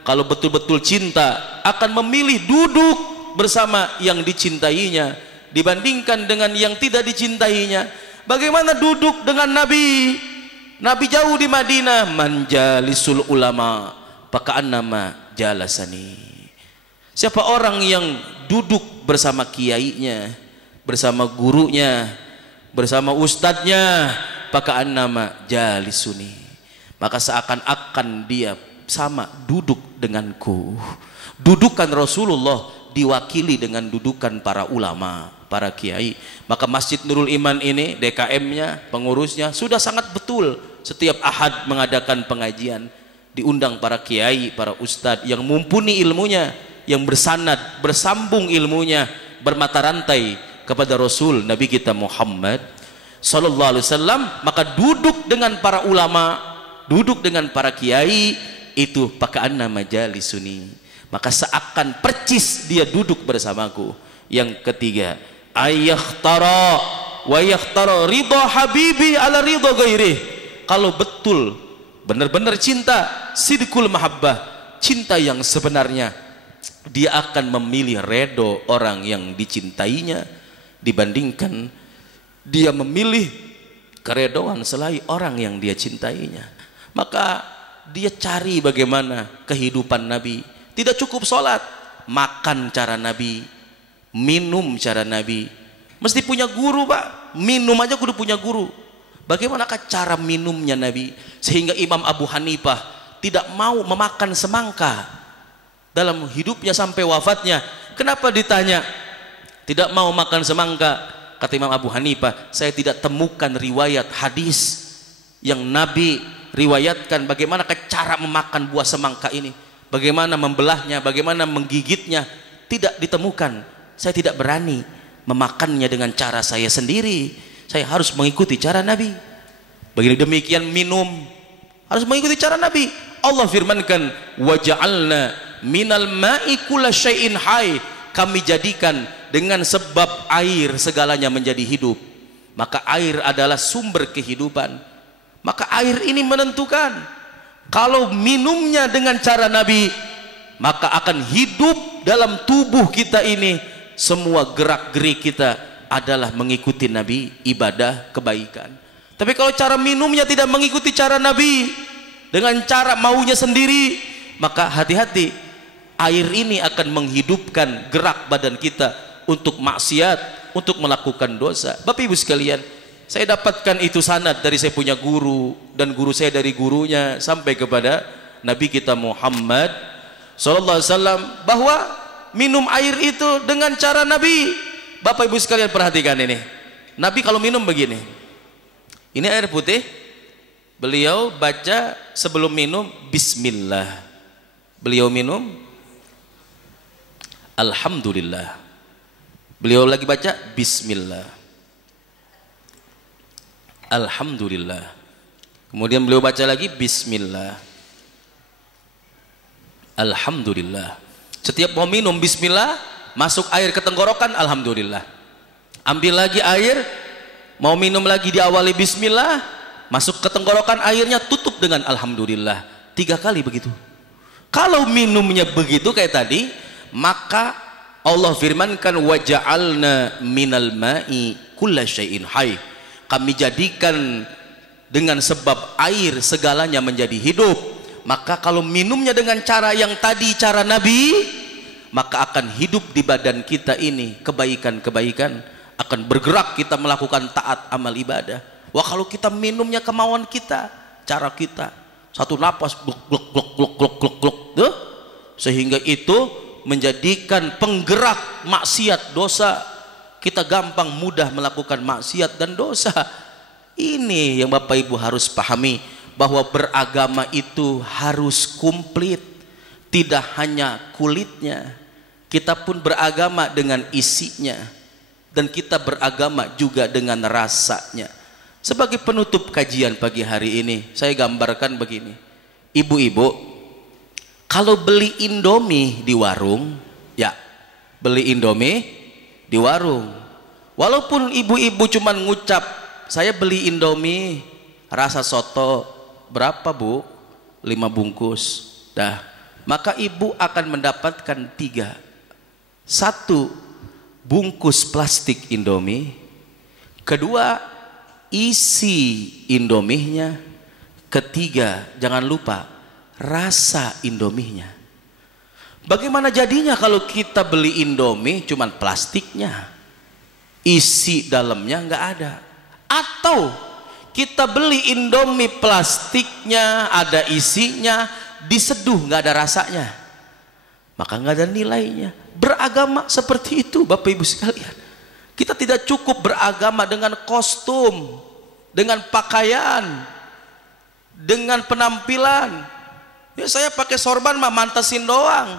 kalau betul-betul cinta akan memilih duduk bersama yang dicintainya dibandingkan dengan yang tidak dicintainya. Bagaimana duduk dengan Nabi? Nabi jauh di Madinah, manjalisul ulama paka'annama jalasani. Siapa orang yang duduk bersama kiainya, bersama gurunya, bersama ustadznya, paka'annama jalisuni, maka seakan-akan dia sama duduk denganku. Dudukan Rasulullah diwakili dengan dudukan para ulama, para kiai. Maka Masjid Nurul Iman ini, DKM-nya, pengurusnya sudah sangat betul setiap Ahad mengadakan pengajian, diundang para kiai, para ustadz yang mumpuni ilmunya, yang bersanad, bersambung ilmunya, bermata rantai kepada Rasul Nabi kita Muhammad sallallahu alaihi wasallam. Maka duduk dengan para ulama, duduk dengan para kiai, itu paka'anna majalisuni, maka seakan percis dia duduk bersamaku. Yang ketiga, ayakhtara wa yakhtara ridha habibi ala ridha ghairih, kalau betul benar-benar cinta, sidqul mahabbah, cinta yang sebenarnya, dia akan memilih redo orang yang dicintainya dibandingkan dia memilih keredoan selain orang yang dia cintainya. Maka dia cari bagaimana kehidupan Nabi. Tidak cukup sholat, makan cara Nabi, minum cara Nabi. Mesti punya guru Pak, minum aja kudu punya guru. Bagaimanakah cara minumnya Nabi, sehingga Imam Abu Hanifah tidak mau memakan semangka dalam hidupnya sampai wafatnya. Kenapa ditanya tidak mau makan semangka? Kata Imam Abu Hanifah, saya tidak temukan riwayat hadis yang Nabi riwayatkan bagaimana cara memakan buah semangka ini, bagaimana membelahnya, bagaimana menggigitnya. Tidak ditemukan. Saya tidak berani memakannya dengan cara saya sendiri, saya harus mengikuti cara Nabi. Begini demikian minum, harus mengikuti cara Nabi. Allah firmankan, waja'alna minal ma'i kulla syai'in hayy, kami jadikan dengan sebab air segalanya menjadi hidup. Maka air adalah sumber kehidupan. Maka air ini menentukan, kalau minumnya dengan cara Nabi, maka akan hidup dalam tubuh kita ini. Semua gerak-gerik kita adalah mengikuti Nabi, ibadah, kebaikan. Tapi kalau cara minumnya tidak mengikuti cara Nabi, dengan cara maunya sendiri, maka hati-hati, air ini akan menghidupkan gerak badan kita untuk maksiat, untuk melakukan dosa. Bapak Ibu sekalian, saya dapatkan itu sanad dari saya punya guru, dan guru saya dari gurunya sampai kepada Nabi kita Muhammad sallallahu alaihi wasallam, bahwa minum air itu dengan cara Nabi. Bapak Ibu sekalian perhatikan ini. Nabi kalau minum begini. Ini air putih. Beliau baca sebelum minum bismillah. Beliau minum alhamdulillah. Beliau lagi baca bismillah. Alhamdulillah. Kemudian beliau baca lagi bismillah. Alhamdulillah. Setiap mau minum bismillah, masuk air ke tenggorokan alhamdulillah. Ambil lagi air, mau minum lagi diawali bismillah, masuk ke tenggorokan airnya tutup dengan alhamdulillah. 3 kali begitu. Kalau minumnya begitu kayak tadi, maka Allah firmankan waja'alna minal ma'i kulla syai'in hayy, kami jadikan dengan sebab air segalanya menjadi hidup. Maka kalau minumnya dengan cara yang tadi, cara Nabi, maka akan hidup di badan kita ini kebaikan-kebaikan, akan bergerak kita melakukan taat amal ibadah. Wah, kalau kita minumnya kemauan kita, cara kita, satu napas gluk gluk gluk gluk gluk gluk gluk, tuh, sehingga itu menjadikan penggerak maksiat, dosa. Kita gampang mudah melakukan maksiat dan dosa. Ini yang Bapak Ibu harus pahami, bahwa beragama itu harus komplit, tidak hanya kulitnya. Kita pun beragama dengan isinya, dan kita beragama juga dengan rasanya. Sebagai penutup kajian pagi hari ini, saya gambarkan begini. Ibu-ibu, kalau beli Indomie di warung, ya beli Indomie di warung, walaupun ibu-ibu cuman ngucap, saya beli Indomie rasa soto, berapa Bu? 5 bungkus. Dah, maka ibu akan mendapatkan 3. 1 bungkus plastik Indomie, 2 isi Indominya, 3 jangan lupa rasa Indominya. Bagaimana jadinya kalau kita beli Indomie cuman plastiknya, isi dalamnya nggak ada? Atau kita beli Indomie plastiknya ada isinya, diseduh nggak ada rasanya, maka nggak ada nilainya. Beragama seperti itu Bapak Ibu sekalian. Kita tidak cukup beragama dengan kostum, dengan pakaian, dengan penampilan. Ya, saya pakai sorban mah mantesin doang.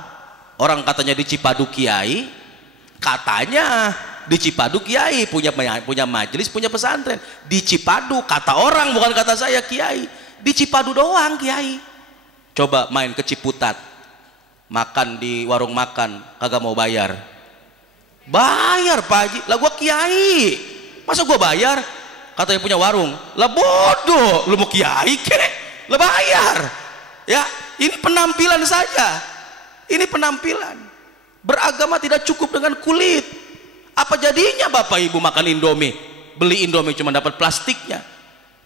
Orang katanya di Cipadu Kiai, katanya di Cipadu Kiai punya majelis, punya pesantren. Di Cipadu, kata orang, bukan kata saya, Kiai. Di Cipadu doang Kiai. Coba main ke Ciputat, makan di warung makan, kagak mau bayar. Bayar Pak Haji, lah gua Kiai, masa gua bayar? Katanya punya warung, lah bodoh, lu mau Kiai kek, lah bayar. Ya, ini penampilan saja, ini penampilan. Beragama tidak cukup dengan kulit. Apa jadinya Bapak Ibu makan Indomie, beli Indomie cuma dapat plastiknya?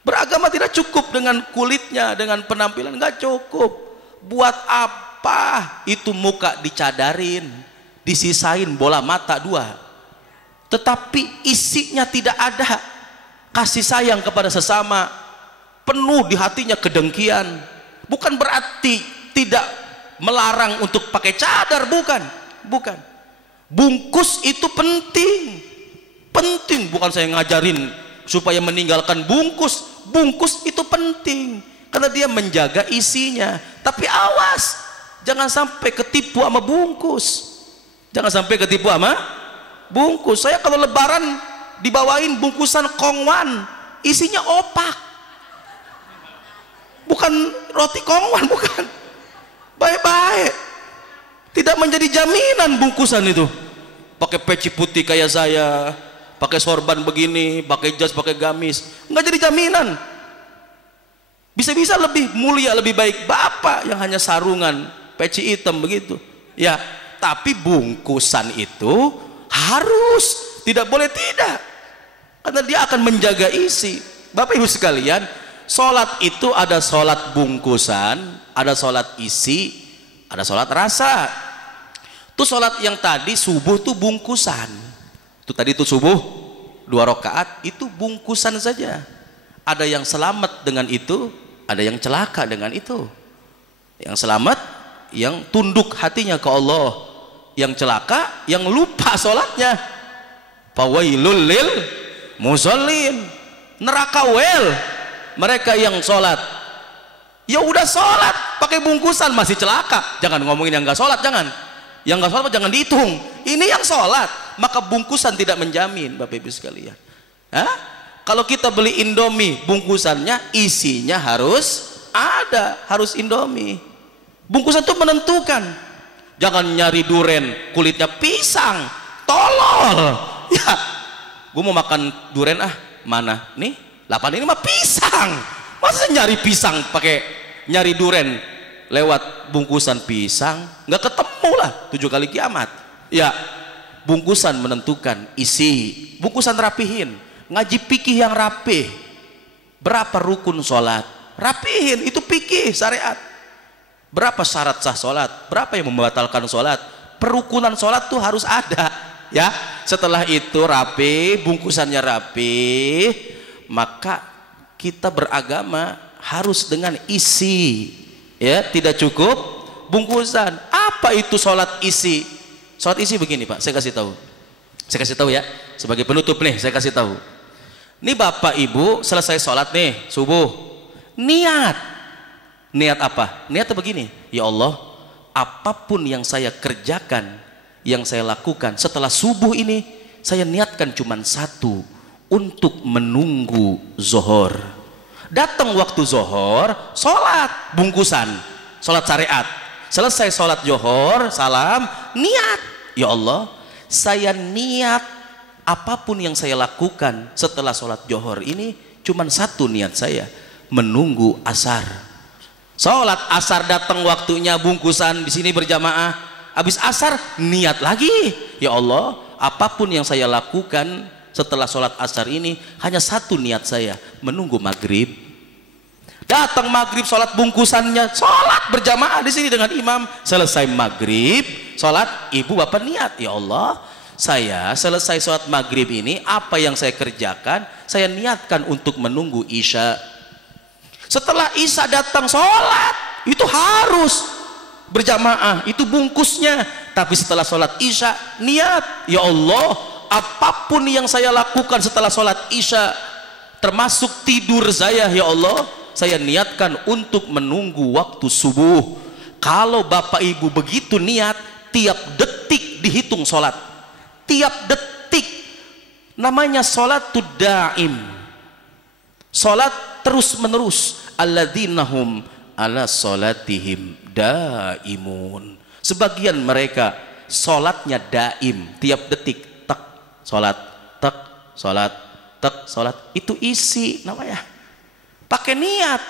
Beragama tidak cukup dengan kulitnya, dengan penampilan, nggak cukup. Buat apa itu muka dicadarin, disisain bola mata 2, tetapi isinya tidak ada kasih sayang kepada sesama, penuh di hatinya kedengkian. Bukan berarti tidak melarang untuk pakai cadar, bukan. Bungkus itu penting, bukan saya ngajarin supaya meninggalkan bungkus. Bungkus itu penting karena dia menjaga isinya, tapi awas jangan sampai ketipu sama bungkus. Jangan sampai ketipu sama bungkus. Saya kalau lebaran dibawain bungkusan kongwan, isinya opak, bukan roti kongwan, bukan. Baik-baik, tidak menjadi jaminan bungkusan itu. Pakai peci putih kayak saya, pakai sorban begini, pakai jas, pakai gamis, nggak jadi jaminan. Bisa-bisa lebih mulia, lebih baik bapak yang hanya sarungan, peci hitam begitu. Ya, tapi bungkusan itu harus, tidak boleh tidak, karena dia akan menjaga isi. Bapak Ibu sekalian, sholat itu ada sholat bungkusan, ada sholat isi, ada sholat rasa. Tuh sholat yang tadi subuh tuh bungkusan, tuh tadi tuh subuh 2 rakaat itu bungkusan saja. Ada yang selamat dengan itu, ada yang celaka dengan itu. Yang selamat yang tunduk hatinya ke Allah, yang celaka yang lupa sholatnya. Fawailul lil musallin, neraka wel mereka yang sholat. Ya udah sholat pakai bungkusan masih celaka, jangan ngomongin yang nggak sholat, jangan. Yang nggak sholat jangan dihitung, ini yang sholat. Maka bungkusan tidak menjamin Bapak Ibu sekalian. Hah? Kalau kita beli Indomie, bungkusannya isinya harus ada, harus Indomie. Bungkusan itu menentukan. Jangan nyari duren kulitnya pisang, tolol. Ya, gue mau makan duren mana? Nih, 8 ini mah pisang. Masa nyari pisang pakai nyari duren lewat bungkusan pisang? Nggak ketemu lah 7 kali kiamat. Ya, bungkusan menentukan isi. Bungkusan rapihin. Ngaji fikih yang rapih. Berapa rukun sholat? Rapihin, itu fikih syariat. Berapa syarat sah sholat? Berapa yang membatalkan sholat? Perukunan sholat tuh harus ada. ya. Setelah itu rapi, bungkusannya rapi, maka kita beragama harus dengan isi, ya, tidak cukup bungkusan. Apa itu sholat isi? Sholat isi begini Pak, saya kasih tahu ya, sebagai penutup nih, saya kasih tahu. Nih Bapak Ibu selesai sholat nih subuh, niat apa? Niatnya begini, ya Allah, apapun yang saya kerjakan, yang saya lakukan setelah subuh ini, saya niatkan cuma satu, untuk menunggu zuhur. Datang waktu zuhur, sholat bungkusan, sholat syariat. Selesai sholat zuhur, salam, niat, ya Allah, saya niat apapun yang saya lakukan setelah sholat zuhur ini, cuma satu niat saya, menunggu asar. Sholat asar datang waktunya, bungkusan di sini berjamaah, habis asar niat lagi, ya Allah, apapun yang saya lakukan setelah sholat asar ini hanya satu niat saya, menunggu maghrib. Datang maghrib, sholat bungkusannya, sholat berjamaah di sini dengan imam. Selesai maghrib, sholat, ibu bapak niat, ya Allah, saya selesai sholat maghrib ini, apa yang saya kerjakan, saya niatkan untuk menunggu isya. Setelah isya datang sholat, itu harus berjamaah, itu bungkusnya. Tapi setelah sholat isya, niat, ya Allah, apapun yang saya lakukan setelah sholat isya, termasuk tidur saya, ya Allah, saya niatkan untuk menunggu waktu subuh. Kalau Bapak Ibu begitu niat, tiap detik dihitung sholat, tiap detik, namanya sholatud daim, sholat terus menerus. Alladzina-hum ala sholatihim daimun. Sebagian mereka sholatnya daim, tiap detik, tek sholat, tek sholat, tek sholat, itu isi namanya, pakai niat.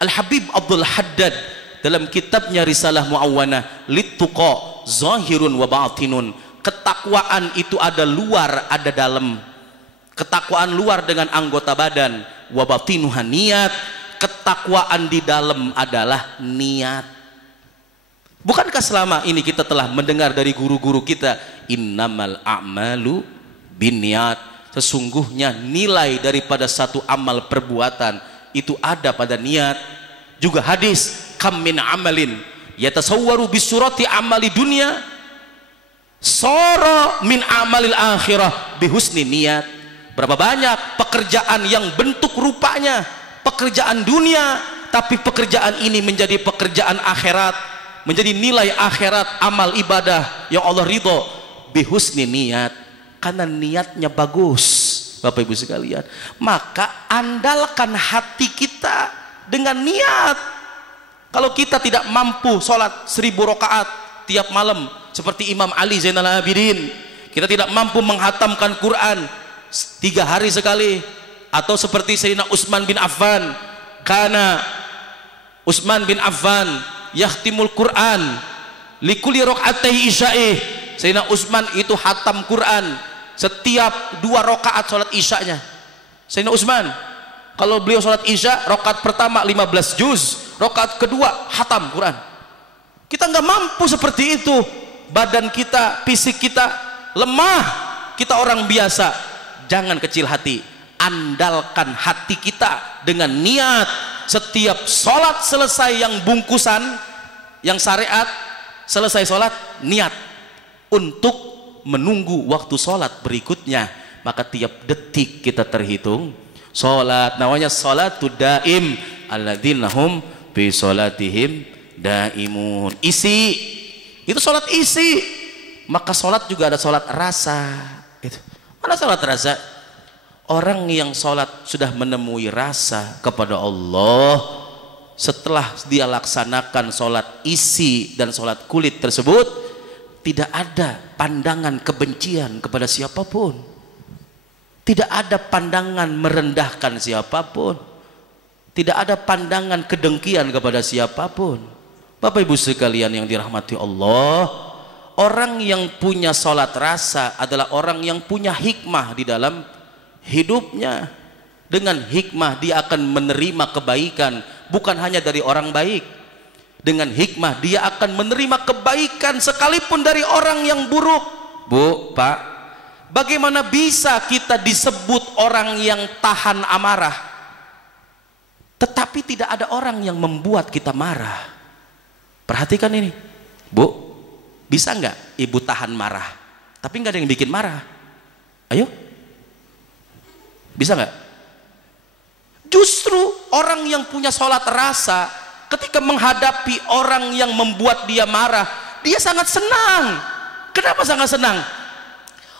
Al-Habib Abdul Haddad dalam kitabnya Risalah Mu'awwanah, littuqa zahirun wa batinun, ketakwaan itu ada luar ada dalam. Ketakwaan luar dengan anggota badan, wa batinuha niat, ketakwaan di dalam adalah niat. Bukankah selama ini kita telah mendengar dari guru-guru kita, innamal a'malu binniyat, sesungguhnya nilai daripada satu amal perbuatan itu ada pada niat. Juga hadis, kam min amalin yatasawwaru bisurati amali dunia sara min amalil akhirah bihusni niat. Berapa banyak pekerjaan yang bentuk rupanya pekerjaan dunia, tapi pekerjaan ini menjadi pekerjaan akhirat, menjadi nilai akhirat, amal ibadah yang Allah ridho, bihusni niat, karena niatnya bagus. Bapak Ibu sekalian, maka andalkan hati kita dengan niat. Kalau kita tidak mampu sholat 1000 rakaat tiap malam seperti Imam Ali Zainal Abidin, kita tidak mampu menghatamkan Quran 3 hari sekali, atau seperti Sayyidina Utsman bin Affan, karena Utsman bin Affan yahtimul Quran likulli rakaatayhi isya'i, Sayyidina Utsman itu hatam Quran setiap 2 rakaat sholat isyanya. Sayyidina Utsman, kalau beliau sholat isya, rakaat pertama 15 juz, rakaat kedua hatam Quran. Kita nggak mampu seperti itu, badan kita, fisik kita lemah, kita orang biasa. Jangan kecil hati, andalkan hati kita dengan niat. Setiap sholat selesai yang bungkusan, yang syariat, selesai sholat niat untuk menunggu waktu sholat berikutnya, maka tiap detik kita terhitung sholat. Namanya sholatud daim, alladzina-hum bi sholatihim daimun. Isi, itu sholat isi. Maka sholat juga ada sholat rasa. Itu mana sholat rasa? Orang yang sholat sudah menemui rasa kepada Allah, setelah dia laksanakan sholat isi dan sholat kulit tersebut, tidak ada pandangan kebencian kepada siapapun, tidak ada pandangan merendahkan siapapun, tidak ada pandangan kedengkian kepada siapapun. Bapak Ibu sekalian yang dirahmati Allah, orang yang punya sholat rasa adalah orang yang punya hikmah di dalam hidupnya. Dengan hikmah dia akan menerima kebaikan bukan hanya dari orang baik. Dengan hikmah dia akan menerima kebaikan sekalipun dari orang yang buruk. Bu, Pak, Bagaimana bisa kita disebut orang yang tahan amarah, tetapi tidak ada orang yang membuat kita marah? Perhatikan ini, Bu. Bisa nggak ibu tahan marah, tapi nggak ada yang bikin marah? Ayo, bisa nggak? Justru orang yang punya sholat rasa, ketika menghadapi orang yang membuat dia marah, dia sangat senang. Kenapa sangat senang?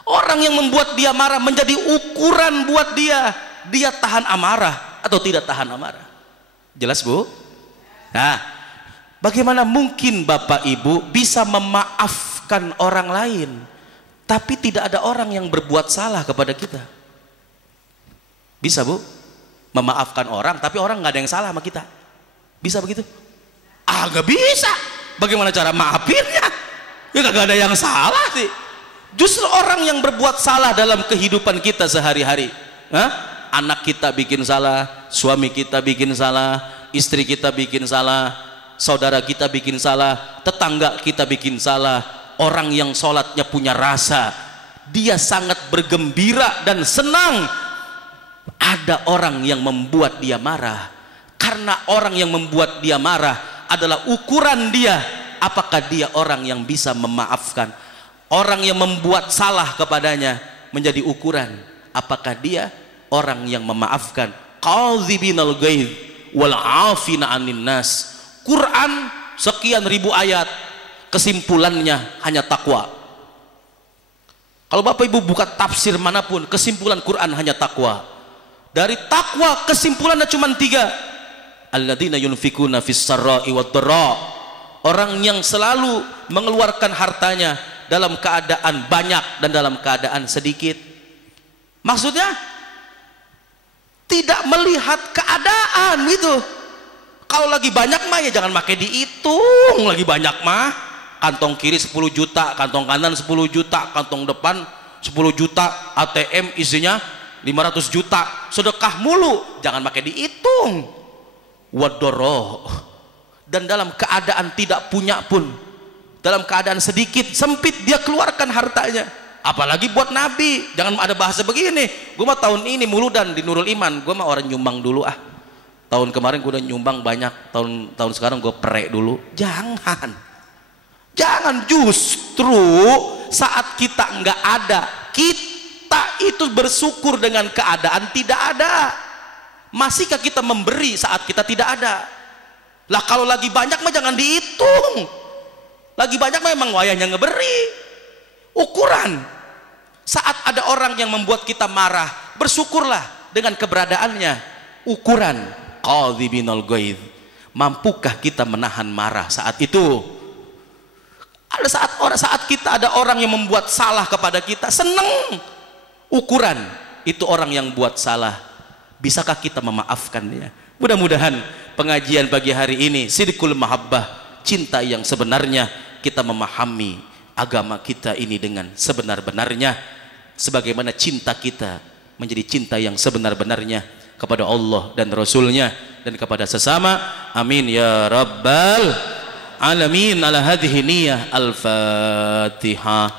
Orang yang membuat dia marah menjadi ukuran buat dia. Dia tahan amarah atau tidak tahan amarah. Jelas, Bu? Nah, bagaimana mungkin Bapak Ibu bisa memaafkan orang lain, tapi tidak ada orang yang berbuat salah kepada kita? Bisa, Bu? Memaafkan orang, tapi orang nggak ada yang salah sama kita. Bisa begitu? Ah, nggak bisa. Bagaimana cara maafinnya? Ya nggak ada yang salah sih. Justru orang yang berbuat salah dalam kehidupan kita sehari-hari, anak kita bikin salah, suami kita bikin salah, istri kita bikin salah, saudara kita bikin salah, tetangga kita bikin salah. Orang yang sholatnya punya rasa, dia sangat bergembira dan senang ada orang yang membuat dia marah, karena orang yang membuat dia marah adalah ukuran dia, apakah dia orang yang bisa memaafkan. Orang yang membuat salah kepadanya menjadi ukuran, apakah dia orang yang memaafkan. Qadzibinal ghaidz wal 'afina 'anil nas. Quran sekian ribu ayat, kesimpulannya hanya takwa. Kalau Bapak Ibu buka tafsir manapun, kesimpulan Quran hanya takwa. Dari takwa kesimpulannya cuma 3. Alladzina yunfikuna fis sarra'i wad dharra. Orang yang selalu mengeluarkan hartanya dalam keadaan banyak dan dalam keadaan sedikit. Maksudnya tidak melihat keadaan itu. Kalau lagi banyak mah ya jangan pakai dihitung. Lagi banyak mah kantong kiri 10 juta, kantong kanan 10 juta, kantong depan 10 juta, ATM isinya 500 juta, sedekah mulu, jangan pakai dihitung. Wadoroh. Dan dalam keadaan tidak punya pun, dalam keadaan sedikit sempit, dia keluarkan hartanya. Apalagi buat Nabi, jangan ada bahasa begini. Gue mah tahun ini muludan di Nurul Iman, gue mah orang nyumbang dulu ah. Tahun kemarin gue udah nyumbang banyak, tahun sekarang gue perek dulu. Jangan, justru saat kita nggak ada, kita itu bersyukur dengan keadaan tidak ada. Masihkah kita memberi saat kita tidak ada? Lah kalau lagi banyak mah jangan dihitung. Lagi banyak mah emang wayahnya ngeberi. Ukuran saat ada orang yang membuat kita marah, bersyukurlah dengan keberadaannya. Ukuran qadzibinal ghaidz. Mampukah kita menahan marah saat itu? Ada saat kita ada orang yang membuat salah kepada kita, seneng. Ukuran itu orang yang buat salah, bisakah kita memaafkan dia? Mudah-mudahan pengajian pagi hari ini sidqul mahabbah, cinta yang sebenarnya, kita memahami agama kita ini dengan sebenar-benarnya, sebagaimana cinta kita menjadi cinta yang sebenar-benarnya kepada Allah dan Rasulnya dan kepada sesama. Amin ya rabbal alamin. Ala hadhihi niyah. Al-Fatihah.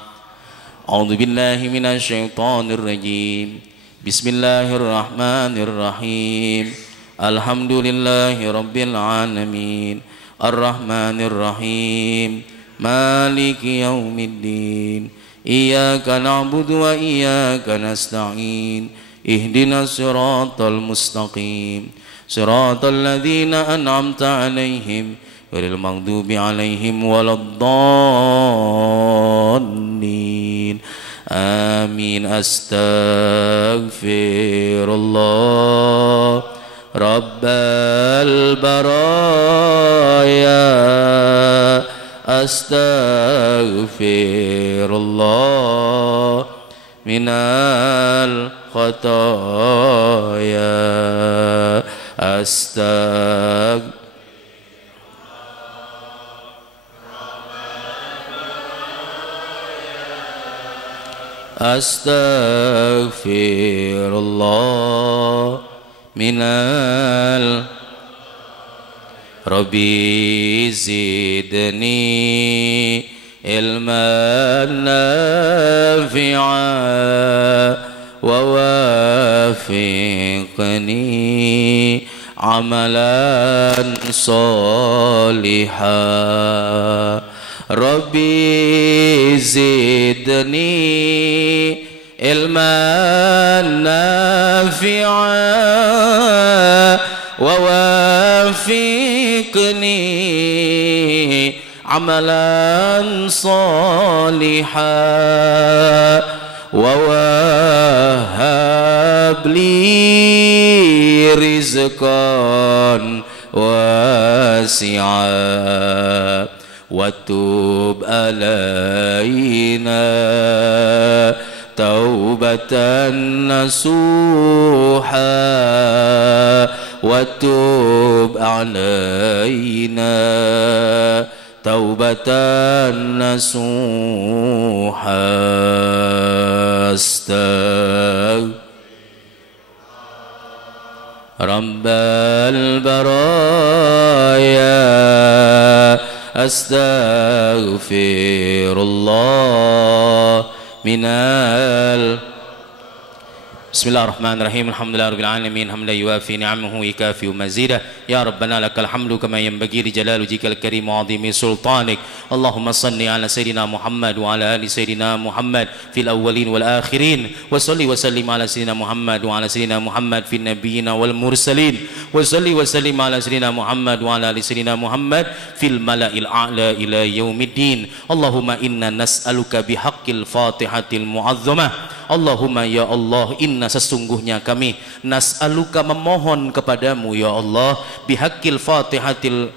A'udzu billahi minasy syaithanir rajim. Bismillahirrahmanirrahim. Alhamdulillahi rabbil alamin. Ar-Rahmanir Rahim. Maliki yaumiddin. Iyyaka na'budu wa iyyaka nasta'in. Ihdinas siratal mustaqim. Siratal ladzina an'amta 'alaihim ghairil maghdubi 'alaihim waladdallin. Amin. Astaghfirullah Rabbal baraya. Astaghfirullah minal khataya. Astaghfirullah minal Rabbi zidni علما نافعا ووافقني عملا صالحا ربي زدني علما نافعا ووافقني عملا صالحا ووهب لي رزقا واسعا وتوب علينا توبة نصوحا وتوب علينا توبة نصوحا استغفر رب البرايا أستغفر الله من بسم الله الرحمن الرحيم الحمد لله رب العالمين حمدا يوافي نعمه ويكافئ مزيده يا ربنا لك الحمد كما ينبغي لجلال وجهك الكريم وعظيم سلطانك اللهم صل على سيدنا محمد وعلى ال سيدنا محمد في الاولين والاخرين وصل وسلم على سيدنا محمد وعلى سيدنا محمد في النبيين والمرسلين وصل وسلم على سيدنا محمد وعلى ال سيدنا محمد في الملأ الاعلى الى يوم الدين اللهم انا نسألك بحق الفاتحة المعظمة Allahumma ya Allah inna sesungguhnya kami nas'aluka memohon kepadamu ya Allah bihaqil fatihatil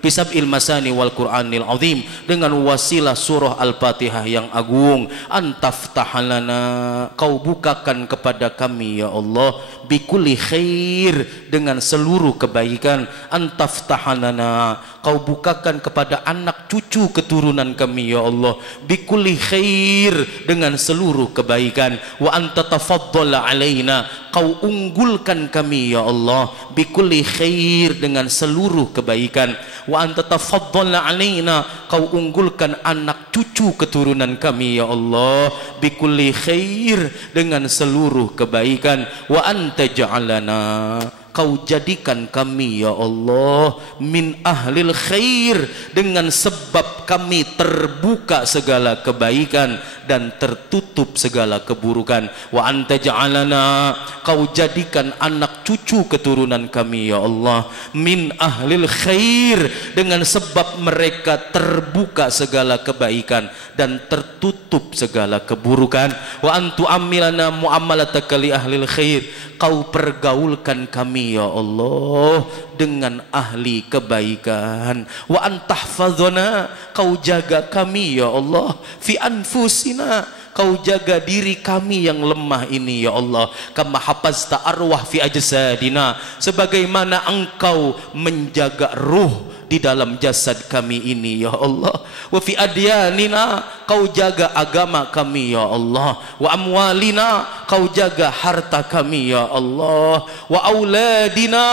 bisab'il masani wal qur'anil azim dengan wasilah surah al-fatihah yang agung antaftahalana kau bukakan kepada kami ya Allah bikulli khair dengan seluruh kebaikan antaftahalana kau bukakan kepada anak cucu keturunan kami ya Allah bikulli khair dengan seluruh kebaikan wa anta tafaddala alaina kau unggulkan kami ya Allah bikulli khair dengan seluruh kebaikan wa anta tafaddala alaina kau unggulkan anak cucu keturunan kami ya Allah bikulli khair dengan seluruh kebaikan wa anta ja'alana kau jadikan kami ya Allah min ahlil khair dengan sebab kami terbuka segala kebaikan dan tertutup segala keburukan wa anta ja'alana kau jadikan anak cucu keturunan kami ya Allah min ahlil khair dengan sebab mereka terbuka segala kebaikan dan tertutup segala keburukan wa antu amilana muamalataka li ahlil khair kau pergaulkan kami ya Allah dengan ahli kebaikan wa antahfazana kau jaga kami ya Allah fi anfusina kau jaga diri kami yang lemah ini ya Allah kama hafazta arwah fi ajsadina sebagaimana engkau menjaga ruh di dalam jasad kami ini ya Allah wa fi adyanina kau jaga agama kami ya Allah wa amwalina kau jaga harta kami ya Allah wa auladina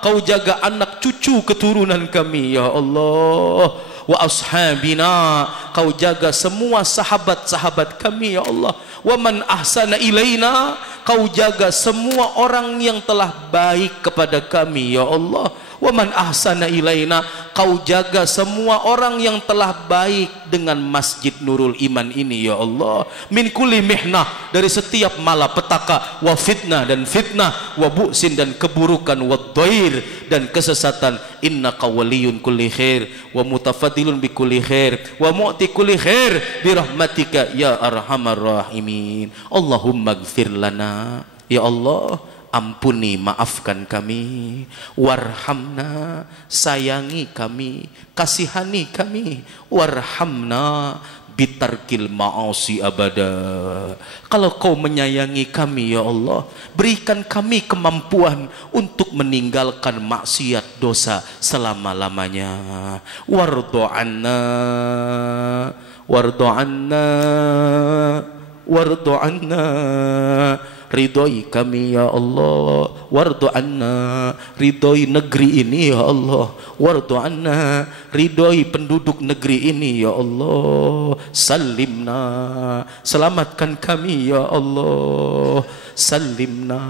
kau jaga anak cucu keturunan kami ya Allah wa ashabina kau jaga semua sahabat-sahabat kami ya Allah wa man ahsana ilaina kau jaga semua orang yang telah baik kepada kami ya Allah wa man ahsana ilaina kau jaga semua orang yang telah baik dengan Masjid Nurul Iman ini ya Allah min kulli mihnah dari setiap malapetaka wa fitnah dan fitnah wa bu'sin dan keburukan wa dhair dan kesesatan innaka waliyun kulli khair wa mutafadilun bi kulli khair wa mu'ti kulli khair bi rahmatika ya arhamar rahimin Allahumma gfir lana ya Allah ampuni maafkan kami warhamna sayangi kami kasihani kami warhamna bitarkil ma'asi abada kalau kau menyayangi kami ya Allah berikan kami kemampuan untuk meninggalkan maksiat dosa selama-lamanya wardo anna wardo anna wardo anna ridhoi kami ya Allah, wardu anna, ridhoi negeri ini ya Allah, wardu anna, ridhoi penduduk negeri ini ya Allah, salimna, selamatkan kami ya Allah, salimna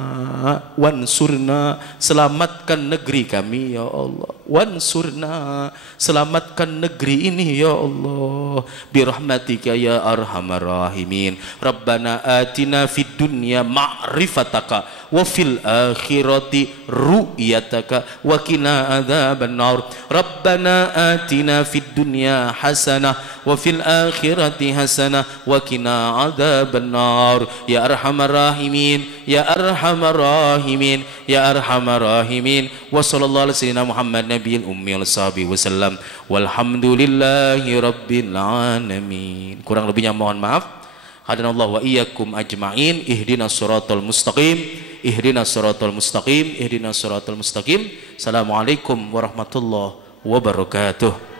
wansurna, selamatkan negeri kami ya Allah, wansurna, selamatkan negeri ini ya Allah, birahmatika ya arhamar rahimin. Rabbana atina fid dunya ma'rifataka wa fil akhirati ru'yataka wa qina adzabannar. Rabbana atina fid dunya hasanah wa fil akhirati hasanah wa qina adzabannar. Ya arhamar rahimin, ya arhamar rahimin, ya arhamar rahimin. Wa sallallahu alaihi wasallam Muhammad nabiyil ummi wa sahbihi wasallam. Walhamdulillahi rabbil alamin. Kurang lebihnya mohon maaf. Hadanallahu wa iyyakum ajma'in. Ihdinas siratal mustaqim, ihdinas siratal mustaqim, ihdinas siratal mustaqim. Assalamualaikum warahmatullahi wabarakatuh.